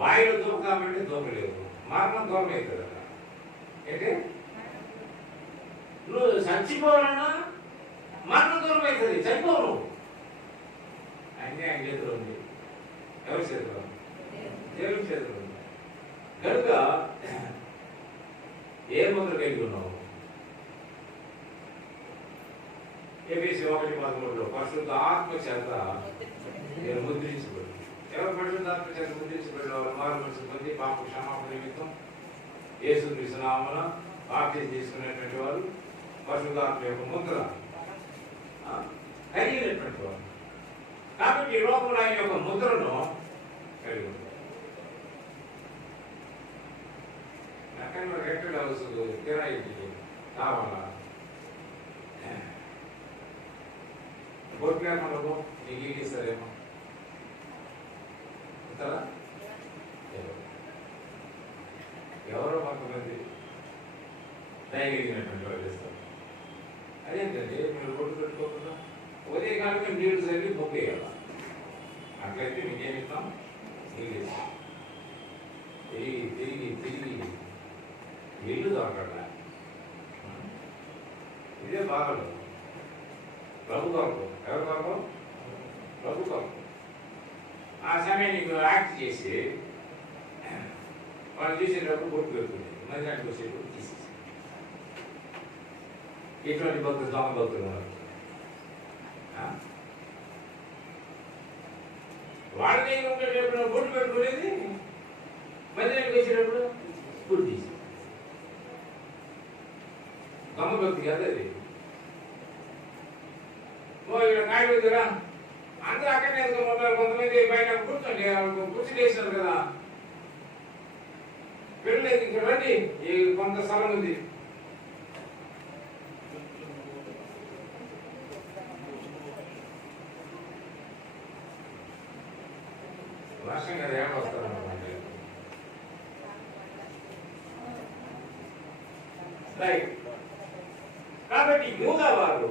బాయిలో దూకుతామంటే దూకలేవు, మరణం దూరం అవుతుంది కదా. అంటే నువ్వు చచ్చిపోవాలన్నా మరణం దూరం అవుతుంది, చనిపోవు నువ్వు. అన్నీ ఆయన చేతిలో ఉంది. ఎవరి చేతిలో? దేవుని చేతిలో ఉంది. కనుక ఏ ముద్ర కలిగి ఉన్నావు? ఎఫెసీ 1:13 పరిశుద్ధ ఆత్మ చేత నేను ముద్రించబడి. ఎవరు పరిశుద్ధ ఆత్మ చేత ముద్రించబడిన వారు మారు మనసు పొంది పాప క్షమాపణ నిమిత్తం యేసుక్రీస్తు నామమున బాప్తిసం తీసుకునేటువంటి వారు పరిశుద్ధ ఆత్మ యొక్క ముద్ర కలిగినటువంటి వారు. కాబట్టి ఈ లోకంలో ఆయన యొక్క ముద్రను కలిగి ఉంటారు. రెంటెడ్ హౌస్ కిరాయికి కావాలా? బొట్టు మనకు నీకు ఇల్లు ఇస్తారేమో ఇస్తారా? ఎవరో కొంతమంది దయగలిగినటువంటి వాళ్ళు ఇస్తారు. అదేంటండి మీరు బొట్టు పెట్టుకోకుండా ఉదయ కాలంలో నీళ్లు చల్లి మొక్కేయాల. అట్లయితే మీకేమి ఇస్తాం? నీళ్ళు ఇస్తాం. తిరిగి తిరిగి తిరిగి ఇల్లు దొరకట్లా. ఇదే బాధలు. ప్రభు కొరకు. ఎవరి కొరకు? ప్రభు కొరకు. ఆ సమయం నీకు యాక్ట్ చేసి వాళ్ళు చూసేటప్పుడు బొట్టు పెట్టుకుంది, మరి దానికి వచ్చేటప్పుడు తీసేసి. ఇటువంటి భక్తులు దొంగ భక్తులు ఉన్నారు. వాళ్ళ దగ్గర ఉండేటప్పుడు బొట్టు పెట్టుకునేది, మరి దానికి వచ్చేటప్పుడు బొట్టు తీసి. దొంగ భక్తి కదా అది. ఇక్కడ కాయ పెద్దరా అందరూ అక్కడనే వెళ్తున్నారు, కొంతమంది బయట కూర్చోండి, కుర్చీలు వేసినారు కదా, పెళ్ళలేదు ఇక్కడ రండి, కొంత స్థలం ఉంది. వర్షం కదా ఏమొస్తారు కాబట్టి యూదా వారు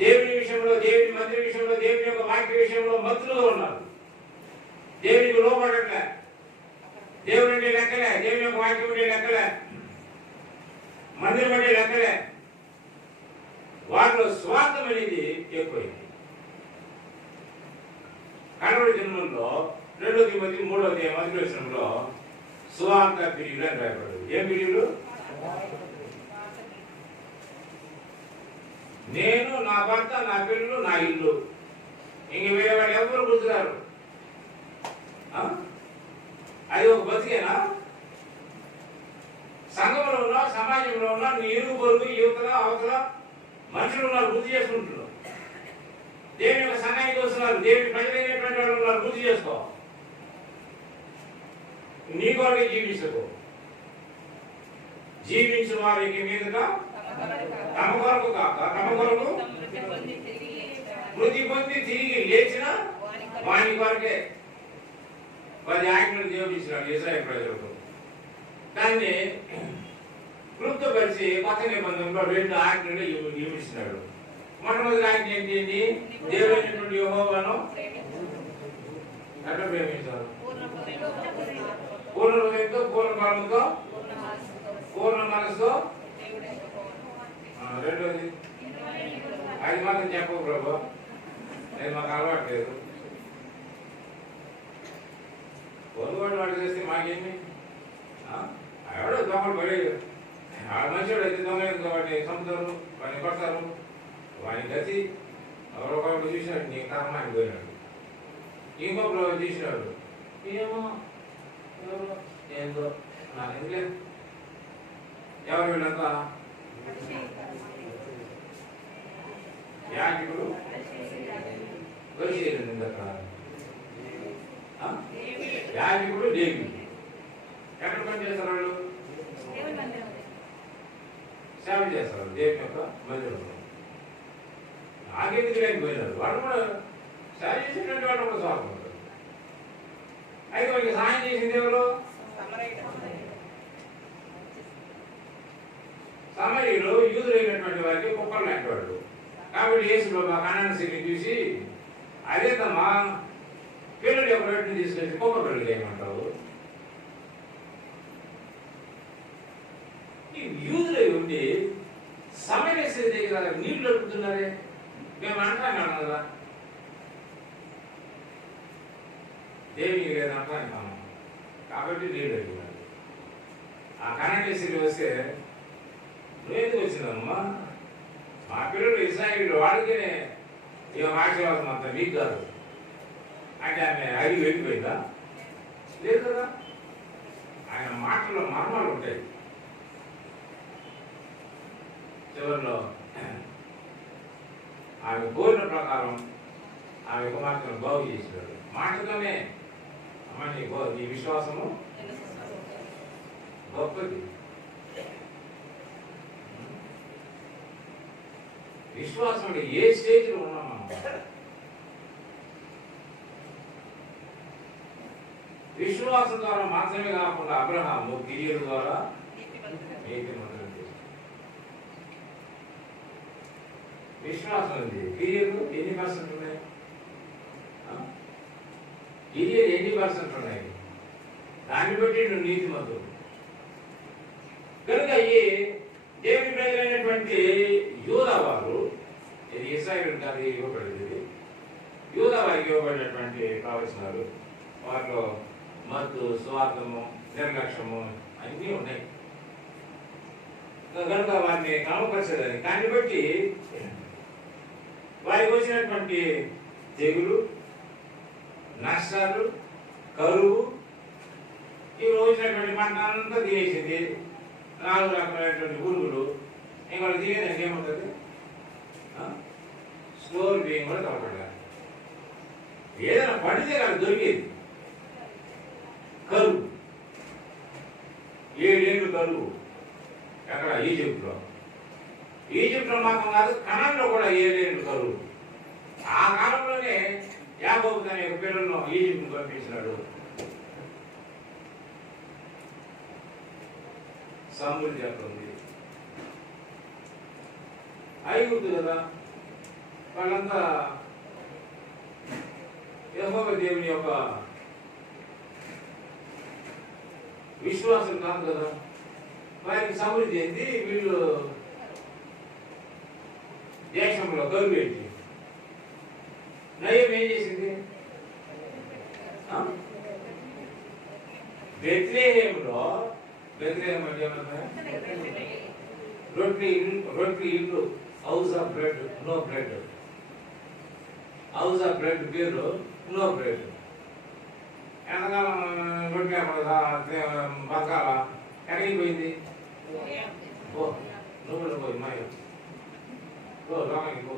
దేవుని విషయంలో, దేవుని మందిర విషయంలో, దేవుని యొక్క వాక్య విషయంలో మంత్రులుగా ఉన్నారు. దేవునికి లోపడట్లే, దేవుని అంటే లెక్కలే, దేవుని యొక్క వాక్యం ఉండే లెక్కలే, మందిరం అంటే లెక్కలే. వారిలో స్వార్థం అనేది ఎక్కువైంది. కడవరి జన్మంలో 2 తిమోతి 3:1 స్వార్థ పిలులు అని రాయబడ్డది. ఏం పిలులు? నేను, నా భర్త, నా పిల్లలు, నా ఇల్లు, ఇంక వేరే వాళ్ళు ఎవరు గుర్తురారు. అది ఒక బతికేనా? సంఘంలో ఉన్నా, సమాజంలో ఉన్నా, నీ ఇరుగు పొరుగు, యువతల అవతల మనుషులు ఉన్నారు, గుర్తు చేసుకుంటున్నారు. దేవుని యొక్క సంఘానికి వస్తున్నారు, దేవుని ప్రజలైనటువంటి వాళ్ళు ఉన్నారు, గుర్తు చేసుకో. నీ కొరకే జీవించకు. జీవించిన వారికి మీదుగా తమ కొరకు కాక తమ కొరకు మృతి పొంది తిరిగి లేచిన వాని కొరకే 10 ఆజ్ఞలు జీవించినాడు ఇశ్రాయేలు ప్రజలకు. దాన్ని క్లుప్తపరిచి కొత్త నిబంధనలో 2 ఆజ్ఞలు జీవించినాడు. మొట్టమొదటి ఆజ్ఞ ఏంటి? దేవుడైనటువంటి యెహోవాను ఎట్లా ప్రేమించాలి? పూర్ణ హృదయంతో, పూర్ణ బలంతో, పూర్ణ మనసుతో. రెండోది అది మాత్రం చెప్పవు ప్రభు, నేను మాకు అలవాటు లేదు. పొరుగుడు వాడు చేస్తే మాకేమి? ఎవడో దొంగలు పడేది, ఆ మనుషుడు అయితే దొంగలేదు కాబట్టి చంపుతారు, వాడిని కొడతారు. వాడిని గతి ఎవరొకరు చూసినాడు, నీ కర్మానికి పోయినాడు. ఇంకొకరు చూసినాడు, ఏమో ఎవరో ఏందో నాకు ఎందులే. ఎవరు వీళ్ళంతా? యాజకుడు యాజకుడు దేవి ఎక్కడ పని చేస్తారు? వాళ్ళు సేవ చేస్తారు దేవుని యొక్క మందిరంలో. నాకెందుకు లేకపోయినారు, వాళ్ళు కూడా సేవ చేసినటువంటి వాళ్ళు కూడా స్వార్థం. అయితే వాళ్ళకి సహాయం చేసింది ఎవరు? సమరీలో యూదులైనటువంటి వారికి కుక్కలు లాంటి వాళ్ళు. కాబట్టి యేసులో మా కనాన స్త్రీని చూసి, అదే తమ పిల్లలు యొక్క రొట్టెని తీసుకొచ్చి కుక్క పిల్లలు చేయమంటావు. ఈ యూదులై ఉండి సమయ స్త్రీ దగ్గర నీళ్లు అడుగుతున్నారే, మేము అంటాం కదా దేవికి లేదంటాం కాబట్టి నీళ్ళు అడిగినాడు. ఆ కనాన స్త్రీ వస్తే, నువ్వెందుకు వచ్చిందమ్మా? మా పిల్లలు ఇస్రాయేలు వాళ్ళకే ఏమో ఆశీర్వాదం అంతా మీకు కాదు అంటే ఆమె అడిగి వెళ్ళిపోయిందా? లేదు కదా. ఆయన మాటల్లో మర్మాలు ఉంటాయి. చివరిలో ఆమె కోరిన ప్రకారం ఆమె కుమార్తెను బాగు చేసినాడు. మాటతోనే అమ్మ నీ విశ్వాసము గొప్పది. విశ్వాసం ఏ స్టేజ్లో ఉన్నాం మనం? విశ్వాసం ద్వారా మాత్రమే కాకుండా అబ్రహాము క్రియల ద్వారా నీతిమంతులను చేశాడు. విశ్వాసం ఉంది, క్రియలు ఎన్ని పర్సెంట్ ఉన్నాయి? క్రియలు ఎన్ని పర్సెంట్ ఉన్నాయి? దాన్ని బట్టి నువ్వు నీతిమంతుడు. కనుక ఈ దేవుని ప్రజలైనటువంటి యూదా వారు ఇది ఇశ్రాయేలు కాదు ఇవ్వబడింది, యూదా వారికి ఇవ్వబడినటువంటి ప్రవచనాలు. వాటిలో మత్తు, స్వార్థము, నిర్లక్ష్యము అన్నీ ఉన్నాయి కనుక వారిని క్రమపరచదని. దాన్ని బట్టి వారికి వచ్చినటువంటి తెగులు, నష్టాలు, కరువు, ఇవి వచ్చినటువంటి పంట అంతా తినేసింది. 4 రకమైనటువంటి పురుగులు. ఇంకా తినేదానికి ఏముంటుంది? స్టోర్ బియ్యం కూడా తప్పకుండా ఏదైనా పడితే నాకు దొరికేది. కరువు, 7 ఏళ్ళు కరువు. ఎక్కడ? ఈజిప్ట్లో. ఈజిప్ట్లో మాత్రం కాదు, కనాన్లో కూడా 7 ఏళ్ళు కరువు. ఆ కాలంలోనే యాకోబు తన యొక్క పిల్లలను ఈజిప్ట్ను పంపించినాడు. సమృద్ధి అక్కడ ఉంది. ఐగుప్తు కదా, వాళ్ళంతా యెహోవా దేవుని యొక్క విశ్వాసం కాదు కదా, వారికి సమృద్ధి ఏంటి? వీళ్ళు దేశంలో కరువు ఏంటి? నయం ఏం చేసింది? బెత్లెహేములో, బెత్లెహేం అంటే ఏమన్నా? రొట్టె ఇల్లు, house of bread, no bread. House of bread పేరు, నో బ్రెడ్. ఎంతకాలం రొట్టె బతకాల? ఎక్కడికి పోయింది? ఓ నువ్వు పోయి మాయ ఓ లోకానికి పో.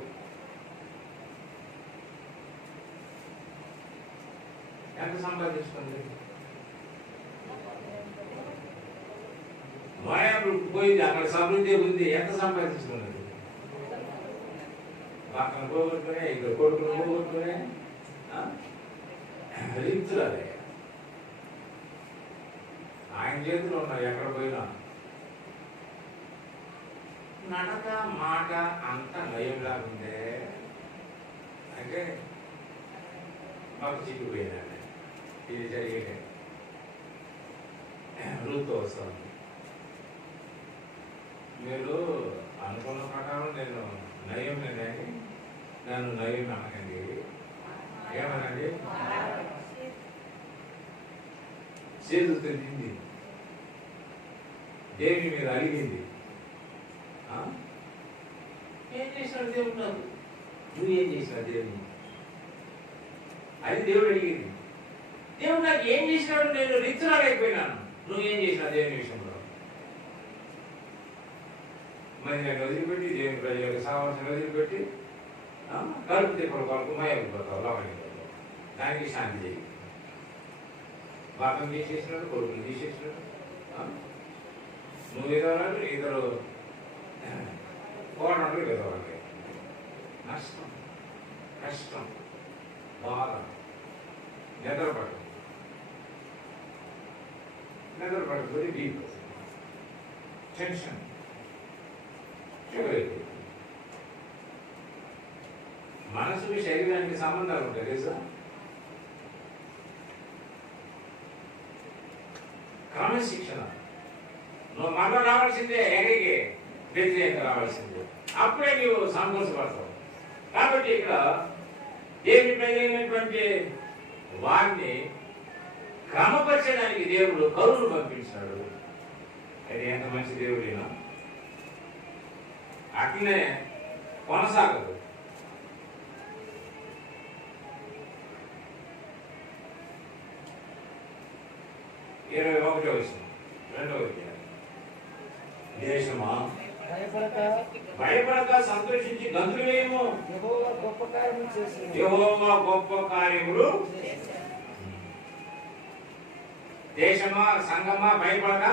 ఎంత సంపాదించుకుంది? మాయాలు పోయింది, అక్కడ సమృద్ధి ఉంది. ఎంత సంపాదించుకున్నది? పక్కన పోగొట్టుకునే, ఇక్కడ కొడుకును పోగొట్టుకునే రీతులు అదే. ఆయన చేతులు ఉన్నాయి ఎక్కడ పోయినా. నడక మాట అంత నయంలా ఉందే అంటే మాకు చిక్కిపోయినాడు. ఇది జరిగే రూతో వస్తాను. మీరు అనుకున్న ప్రకారం నేను నయం లేదని నన్ను నయం అనకండి. ఏమనండి? చేతులు తింది, దేవుని మీద అడిగింది. ఏం చేసినాడు దేవుడు నాకు? నువ్వేం చేసినావు దేవుని? అది దేవుడు అడిగింది. దేవుడు నాకు ఏం చేసినాడు? నేను రిచ్చురాలైపోయినాను. నువ్వేం చేసినావు దేవుని విషయంలో? మరి నేను వదిలిపెట్టి దేవుని ప్రజలకు సావాసం వదిలిపెట్టి కలుపు తిప్పలు కొరకు మయపోతావు, లోపలికి పోతావు. దానికి శాంతి చేయి. బాపం తీసేసినాడు, కొడుకుని తీసేసినాడు. నువ్వు ఎదవాళ్ళు, ఇద్దరు పోరాడు ఎదవాలి. నష్టం, కష్టం, బాధ, నిద్రపడకపోతే వీక్, టెన్షన్, షుగర్. మనసుకి శరీరానికి సంబంధాలు ఉంటాయి తెలుసా? క్రమశిక్షణ. నువ్వు మళ్ళీ రావాల్సిందే, ఎక్కడికి? వ్యతిరేక రావాల్సిందే. అప్పుడే నీవు సంతోషపడతావు. కాబట్టి ఇక్కడ దేవుని ప్రజలైనటువంటి వారిని క్రమపరచడానికి దేవుడు కరువును పంపించాడు. అది ఎంత మంచి దేవుడినా అట్లనే కొనసాగదు. ఇరవై 21వ వచనం, 2వ అధ్యాయం. దేశమా భయపడక సంతోషించి గంతులు వేయము, యెహోవా గొప్ప కార్యములు. దేశమా, సంఘమా భయపడక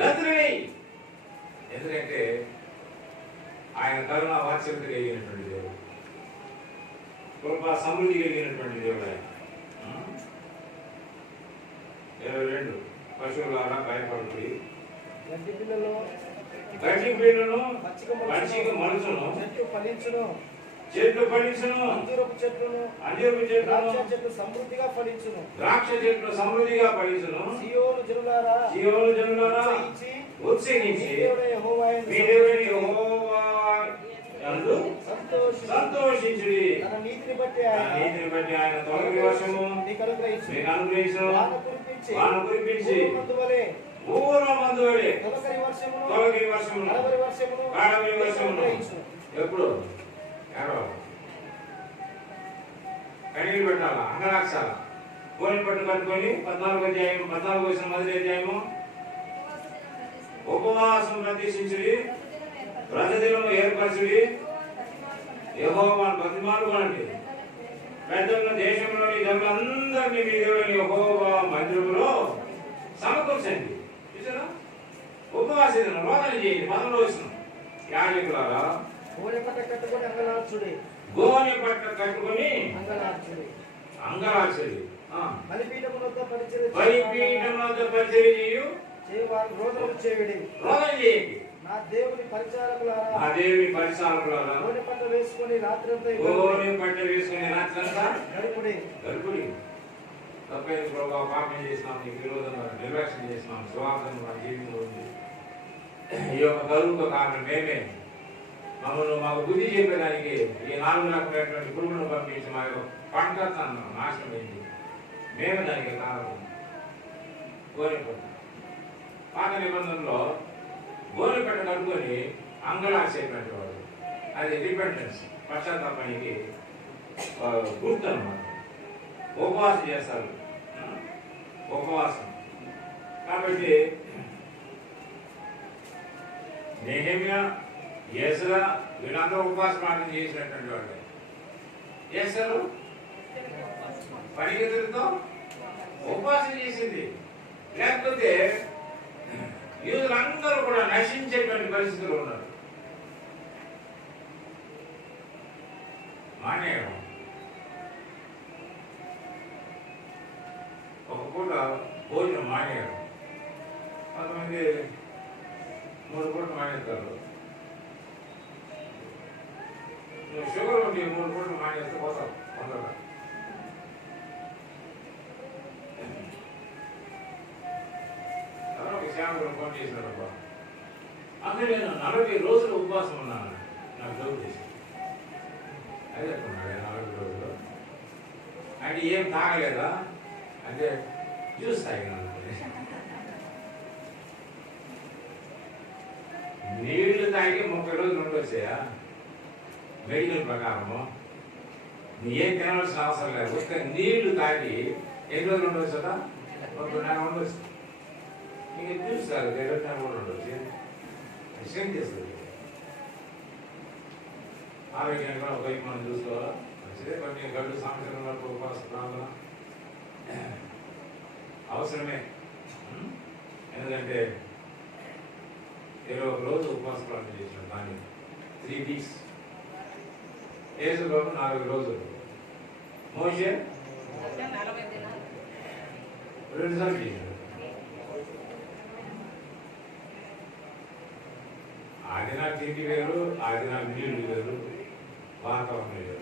గంతులు వేయి. ఎందుకంటే ఆయన కరుణ వాత్సల్యత కలిగినటువంటి దేవుడు, కృపా సమృద్ధి కలిగినటువంటి దేవుడు ఆయన. 22 పశువులారా భయపడుతుంది, గడ్డి పిల్లను పచ్చిక మలుచును, చెట్లు ఫలించును, అంజూరపు చెట్లు సమృద్ధిగా ఫలించును, ద్రాక్ష చెట్లు సమృద్ధిగా ఫలించును. సియోను జనులారా ఉత్సహించి మీ దేవుడైన యెహోవా యందు సంతోషించుడి. తన నీతిని బట్టి ఆయన తొలగరి వర్షము మీకు అనుగ్రహించు. వాన కురిపించి పూర్వమందు వలె తొలగరి వర్షమును కడవరి వర్షమును ఎప్పుడు కడిగి పెట్టాలా, అంగరాక్షాల గోని పట్టు కట్టుకొని 14వ అధ్యాయం 14వ వచనం మొదటి అధ్యాయము ఉపవాసం ప్రతిష్ఠించుడి, ప్రతిదినము ఏర్పరచుడి, యెహోవాను బతిమాలుకోండి, పెద్దన్న దేశంలోని జనులందరినీ మీ దేవుని యెహోవా మందిరములో సమకూర్చండి. చూసారా, ఉపవాసం రోదన చేయండి. 11వ వచనం యాజకులారా గోనె పట్ట కట్టుకొని అంగలార్చుడి, గోనె పట్ట కట్టుకొని అంగలార్చుడి. బలిపీఠం వద్ద పరిచర్య చేయు రోదన చేయుడి. రోదన చేయండి. నా దేవుని పరిచారకులారా గోనె పట్ట వేసుకొని రాత్రంతా గడుపుడి. తప్పైంది ప్రభావ, పాపం చేసినాం, నీకు విరోధంగా నిర్లక్ష్యం చేసినాం, స్వార్థం మన జీవితంలో ఉంది. ఈ యొక్క కరువుకు కారణం మేమే. మాకు బుద్ధి చెప్పేదానికి ఈ 4 రకమైనటువంటి పురుగులను పంపించి మా యొక్క పంట నాశనమైంది. మేమే దానికి కారణం. గోనెపట్ట పాత నిబంధనలో గోనెపట్ట కట్టుకొని అంగళాసేటువంటి వాడు, అది రిపెంటెన్స్, పశ్చాత్తాపానికి గుర్తు అన్నమాట. ఉపవాసం చేస్తారు, ఉపవాసం. కాబట్టి నెహెమ్యా, ఎజ్రా వీళ్ళందరూ ఉపవాస ప్రార్థన చేసినటువంటి వాళ్ళు. చేస్తారు, పరిగెత్తులతో ఉపవాసం చేసింది. లేకపోతే యూదులందరూ కూడా నశించేటువంటి పరిస్థితులు ఉన్నారు. మానేయడం, ఒక పూట భోజనం మానేయడం. కొంతమంది 3 పూటలు మానేస్తారు. నువ్వు షుగర్ ఉండి 3 పూటలు మానేస్తే పోతావు తొందరగా. తర్వాత శ్యామలు ఫోన్ చేసినాడబ్బా, అందులో నేను 40 రోజులు ఉపవాసం ఉన్నాను. నాకు జోక్ చేసి అదే చెప్తున్నాడు, 40 రోజులు అంటే ఏం తాగలేదా అంటే జ్యూస్ తాగినాను. నీళ్లు తాగి 30 రోజులు ఉండొచ్చాయా? మెడికల్ ప్రకారము నీ ఏం తినవలసిన అవసరం లేదు. ఒక్క నీళ్లు తాగి ఎన్ని రోజులు ఉండవచ్చు కదా? 1 నెల ఉండొచ్చు. ఇంకా జ్యూస్ తాగితే 2 నెలలు కూడా ఉండొచ్చు. స్ట్రెంత్ చేస్తుంది. ఆరోగ్యాన్ని కూడా ఒకవైపు మనం చూసుకోవాలా. మంచిదే, కొన్ని గడ్డు సంవత్సరం వరకు ఉపవాస ప్రార్థన అవసరమే. ఎందుకంటే 21 రోజు ఉపవాస ప్రార్థన చేసినాం. దాన్ని 3 వీక్స్. యేసుబాబు 40 రోజులు. మోషే 2 సార్లు చేశాడు. ఆ దినాలు తిండి వేరు, ఆ దినాలు నీళ్లు వేరు, వాతావరణం వేరు.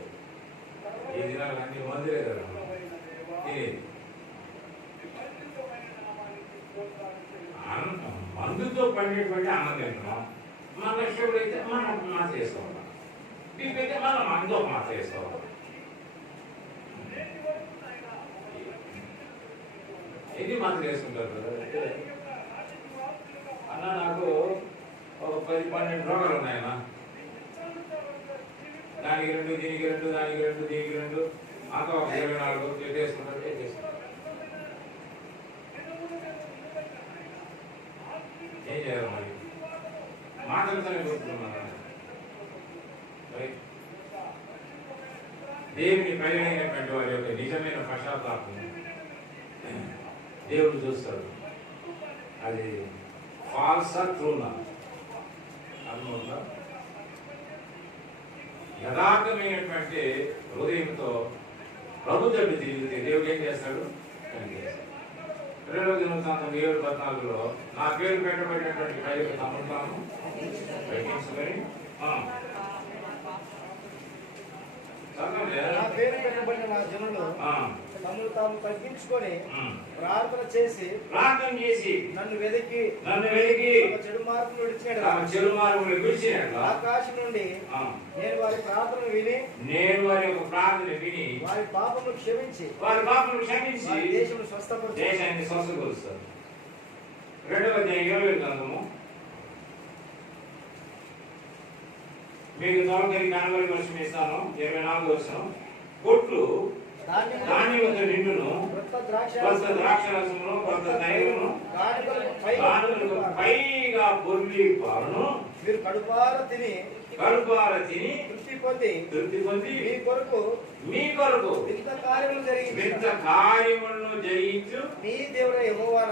ఈ దినాలు అన్ని మందులే కదా తినేది. మందుతో పండేటువంటి అన్నం తింటున్నాం. మన షుగర్ అయితే మనం మాత్ర వేసుకోవాలి, బీపీ అయితే మనం మందు ఒక మాత్ర వేసుకోవాలి. ఎన్ని మాత్రలు వేసుకుంటారు కదా అన్న? నాకు ఒక 10-12 రోగాలు ఉన్నాయన్నా. దానికి 2, దీనికి 2, దానికి 2, దీనికి 2, అంతా ఒక 24 వేసుకుంటారు. ఏం చేయాలి మరి? మాటలతోనే గుర్తున్నాను. దేవుని ప్రజలైనటువంటి వారి యొక్క నిజమైన పశ్చాత్తాపం దేవుడు చూస్తాడు. అది ఫాల్సా ట్రూనా అర్థమవుతుందా? యథార్థమైనటువంటి హృదయంతో ప్రభు తట్టు తిరిగితే దేవుడు ఏం చేస్తాడు? కనిపిస్తాడు. 2వ దినవృత్తాంతం 7:14లో నా పేరు పెట్టబడినటువంటి ప్రజలు తమను తాము తగ్గించుకొని పేరు పెట్టబడిన నా జనులు తమను తాము తగ్గించుకొని ప్రార్థన చేసి నన్ను వెతికి చెడు మార్గం విడిచినట్టు ఆకాశం నుండి నేను వారి ప్రార్థన విని వారి పాపములు క్షమించి దేశం స్వస్థపరుస్తారు. 2వ అధ్యాయం 20వ గ్రంథము మీకు తొలగరి కనబడి వర్షం ఇస్తాను. 24వ వచనం. కొట్లు ధాన్యముతో నిండును, కొత్త ద్రాక్షరసమును, కొత్త తైలమును, గానుగలకు పైగా పొర్లి పాలను మీరు కడుపార తిని తృప్తి పొంది మీ కొరకు వింత కార్యములను జరిగించు మీ దేవుడైన యెహోవా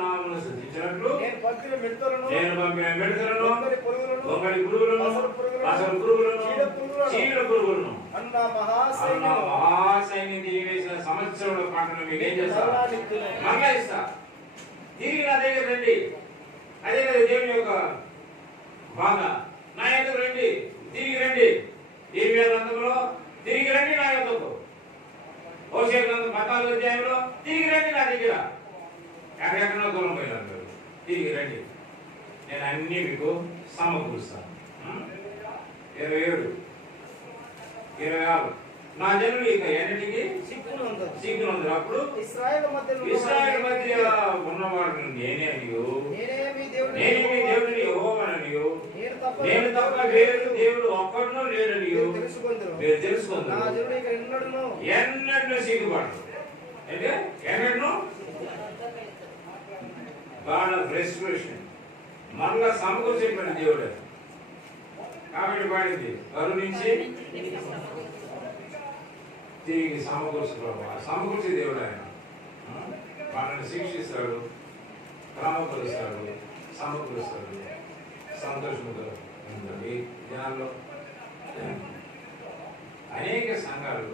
నామమును స్తుతించినట్లు నేను పంపిన మిడతలను గొంగళి పురుగులను అసలు పురుగులను చీడ పురుగులను అన్న మహాసైన్యం దిగివేసిన సంవత్సరంలో పంటను మీకు ఏం చేస్తారు? మరలా ఇస్తా. తిరిగి నా దగ్గర రండి. అదే కదా దేవుని యొక్క బాధ. నా యొక్క రండి, తిరిగి రండి. ఇర్మియా గ్రంథంలో తిరిగి రండి నా యొద్దకు. హోషేయ గ్రంథం 14వ అధ్యాయంలో తిరిగి రండి నా దగ్గర. ఎక్కడెక్కడో దూరం పోయినారు. తిరిగి రండి, నేను అన్ని మీకు సమకూరుస్తాను. 27, 26 నా జనులు ఇక ఎన్నిటికి సిగ్గునందరు. అప్పుడు ఇశ్రాయేలు మధ్య ఉన్నవాడు నేనే అనియు, నేనే మీ దేవుడిని యెహోవాననియు, నేను తప్ప వేరు దేవుడు ఒక్కడునూ లేడనియు మీరు తెలుసుకుందరు. ఎన్నడూ సిగ్గుపడరు. అంటే ఎన్నడూ గాడ్ ఆఫ్ రెస్టరేషన్, మరలా సమకూర్చేటువంటి దేవుడు. కాబట్టి పాడింది కరుణించి తిరిగి సమకూర్చే దేవుడు ఆయన. వాళ్ళని శిక్షిస్తాడు, క్రమపరుస్తాడు, సమకూరుస్తాడు. సంతోషంతో ఈ దినాల్లో అనేక సంఘాలు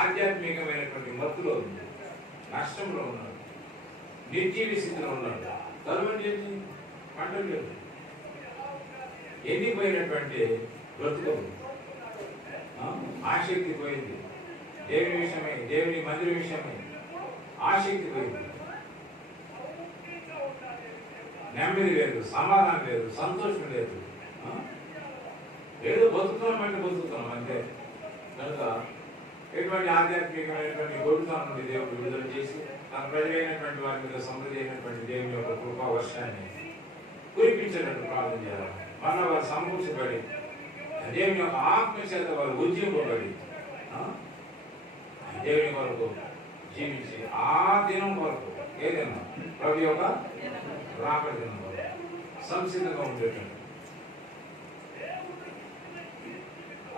ఆధ్యాత్మికమైనటువంటి మత్తులో ఉంది, నష్టంలో ఉన్నారు, నిర్జీవి స్థితిలో ఉన్నారు. కరువు ఏంటి? పంటలు లేదు, ఎండిపోయినటువంటి బ్రతుకు, ఆసక్తి పోయింది. దేవుని విషయమై, దేవుని మందిర విషయమై ఆసక్తి పోయింది. నెమ్మది లేదు, సమాధానం లేదు, సంతోషం లేదు. ఏదో బతుకుతున్నామంటే బతుకుతున్నాం అంతే. కనుక ఎటువంటి ఆధ్యాత్మికమైనటువంటి గొడుతాం నుండి దేవుడు విడుదల చేసి తన ప్రజలైనటువంటి వారి మీద సమృద్ధి అయినటువంటి దేవుని యొక్క కృపా వర్షాన్ని కురిపించేటట్టు ప్రార్థన చేయాలి. మళ్ళా వారు సమకూర్చబడి దేవుని యొక్క ఆత్మ చేత వారు ఉజ్జింపబడి దేవుని కొరకు జీవించి ఆ దినం వరకు, ఏదైనా ప్రభు యొక్క రాకడ దినం వరకు సంసిద్ధంగా ఉండేటట్టు.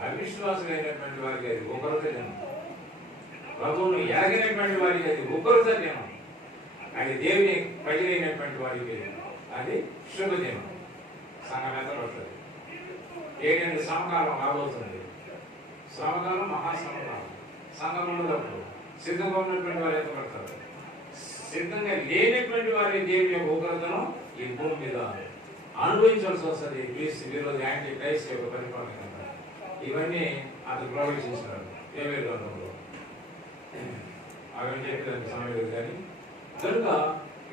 అవిశ్వాసులైనటువంటి వారికి అది ఉగ్రత దినం, ప్రభువును ఎరగినటువంటి వారికి అది ఉగ్రత దినం, అది దేవుని ప్రజలైనటువంటి వారికి అది శుభదినం. సంఘం ఎంత పడుతుంది? 7 సమకాలం రాబోతుంది. శ్రమకాలం, మహాశ్రమకాలం. సంఘం ఉన్నప్పుడు సిద్ధంగా ఉన్నటువంటి వారు ఎంత పడతారు? సిద్ధంగా లేనటువంటి వారి దేవుని యొక్క ఉగ్రతను ఈ భూమి మీద అనుభవించాల్సి వస్తుంది. క్రీస్తు విరోధి యాంటీ క్రైస్ట్ యొక్క పరిపాలన. ఇవన్నీ అతను ప్రవేశించినాడు ఏవేరు గ్రంథంలో. అవన్నీ చెప్పేదానికి సమయం లేదు. కానీ కనుక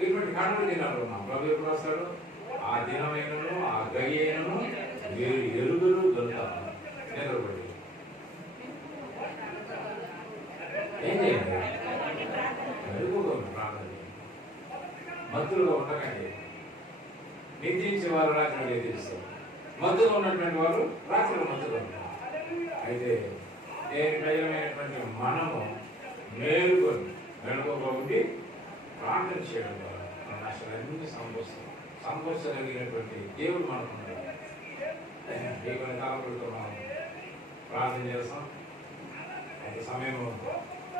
ఇటువంటి కనుమడి దినాలు ఉన్నాం. ప్రభు ఎప్పుడు వస్తాడు? ఆ దినమైనను ఆ గడి అయినను మీరు ఎరుగురు దొరుకుతారు. నిద్రపడి ఏం చేయండి? ఎరుగుకోండి, ప్రార్థన మత్తులుగా ఉండకండి. నిద్రించే వారు రాత్రి నిద్రిస్తారు, మత్తుగా ఉన్నటువంటి వారు రాత్రి మత్తుగా ఉంటారు. అయితే దేని ప్రజలమైనటువంటి మనము మేలుకొని మెలుకోబడి ప్రార్థన చేయడం ద్వారా మన నష్టాలన్నీ సంపూర్చగలిగినటువంటి దేవుడు మనకున్నాడు. ఈ కొన్ని తలపులతో మనం ప్రార్థన చేస్తాం. అయితే సమయం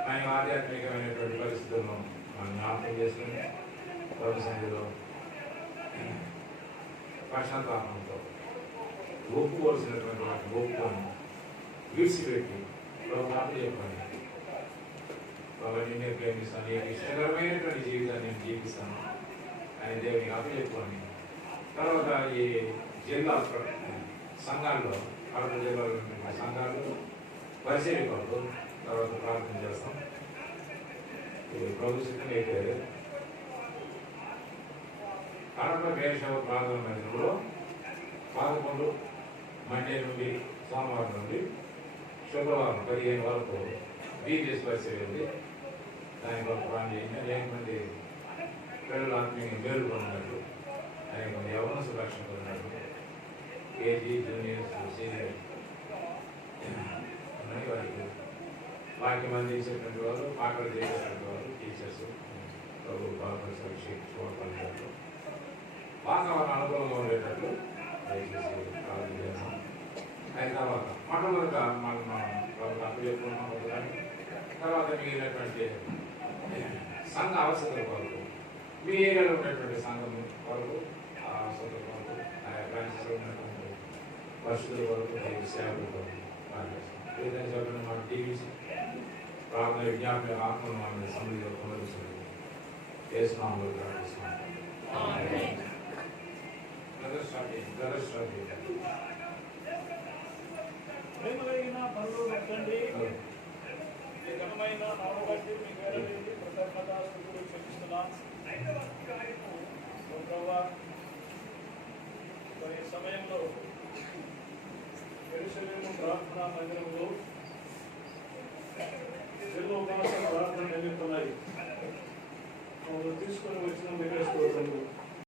మన ఆధ్యాత్మికమైనటువంటి పరిస్థితులను మనం జ్ఞాపకం చేసుకుని ప్రభు సన్నిధిలో పశ్చాత్తాపంతో ఒప్పుకోవాల్సినటువంటి వాటిని ఒప్పుకొని విడిచిపెట్టి ప్రభు అప్పు చెప్పండి. ప్రభు నిన్నే ప్రేమిస్తాను, నీకు ఇష్టకరమైనటువంటి జీవితాన్ని నేను జీవిస్తాను అని దేవునికి అప్పు చెప్పుకొని తర్వాత ఈ జిల్లా సంఘాల్లో కడప జిల్లాలో ఉన్న సంఘాలు పరిశీలి కొరకు తర్వాత ప్రార్థన చేస్తాం. ఇది ప్రభు చిత్తం అయితే కడప వేషవ ప్రార్థన మందిరంలో 11 మండే నుండి సోమవారం నుండి శుక్రవారం 15 వరకు బీబీఎస్ పరిశీలి ఉంది. దాని కొరకు ప్రార్థన చేయండి. అనేక మంది పిల్లలు ఆత్మీయంగా మేలుకొన్నట్టు, అనేక మంది యవనస్తులు రక్షణ పొందినట్టు, కేజీ జూనియర్స్ సీనియర్ ఉన్నాయి. వారికి వాక్యం అందించేటువంటి వారు, పాటలు చేసేటువంటి వారు, టీచర్స్ ప్రభు బాలపరిసరి చూడగలుగుతారు. వాతావరణం అనుకూలంగా ఉండేటట్లు దయచేసి ప్రార్థన చేస్తాం. అయిన తర్వాత మొట్టమొదటిగా మనం ప్రభు తప్పు చెప్పుకున్నాం కానీ తర్వాత మిగిలినటువంటి సంఘ అవసరాల కొరకు, మీ ఏరియాలో ఉన్నటువంటి సంఘం కొరకు, ఆ అవసరాల కొరకు, ఆయా బ్రాంచెస్లో ఉన్నటువంటి పరిస్థితుల కొరకు, సేవల కొరకు ప్రార్థిస్తాం. ఏదైనా చెప్పిన మన టీవీసీ ప్రార్థన విజ్ఞాపన ఆత్మను మన సమిధిలో పునరుద్ధరించండి. వేస్తున్నాము ప్రార్థిస్తున్నాం. ప్రేమలైన పరలోక తండ్రి, ఈ ఘనమైన నామ బట్టి మీకు వేరవేసి కృతజ్ఞతాస్తుతులు చెల్లిస్తున్నాం. ఓ ప్రభువా, మరి సమయంలో యెరూషలేము ప్రార్థనా మందిరంలో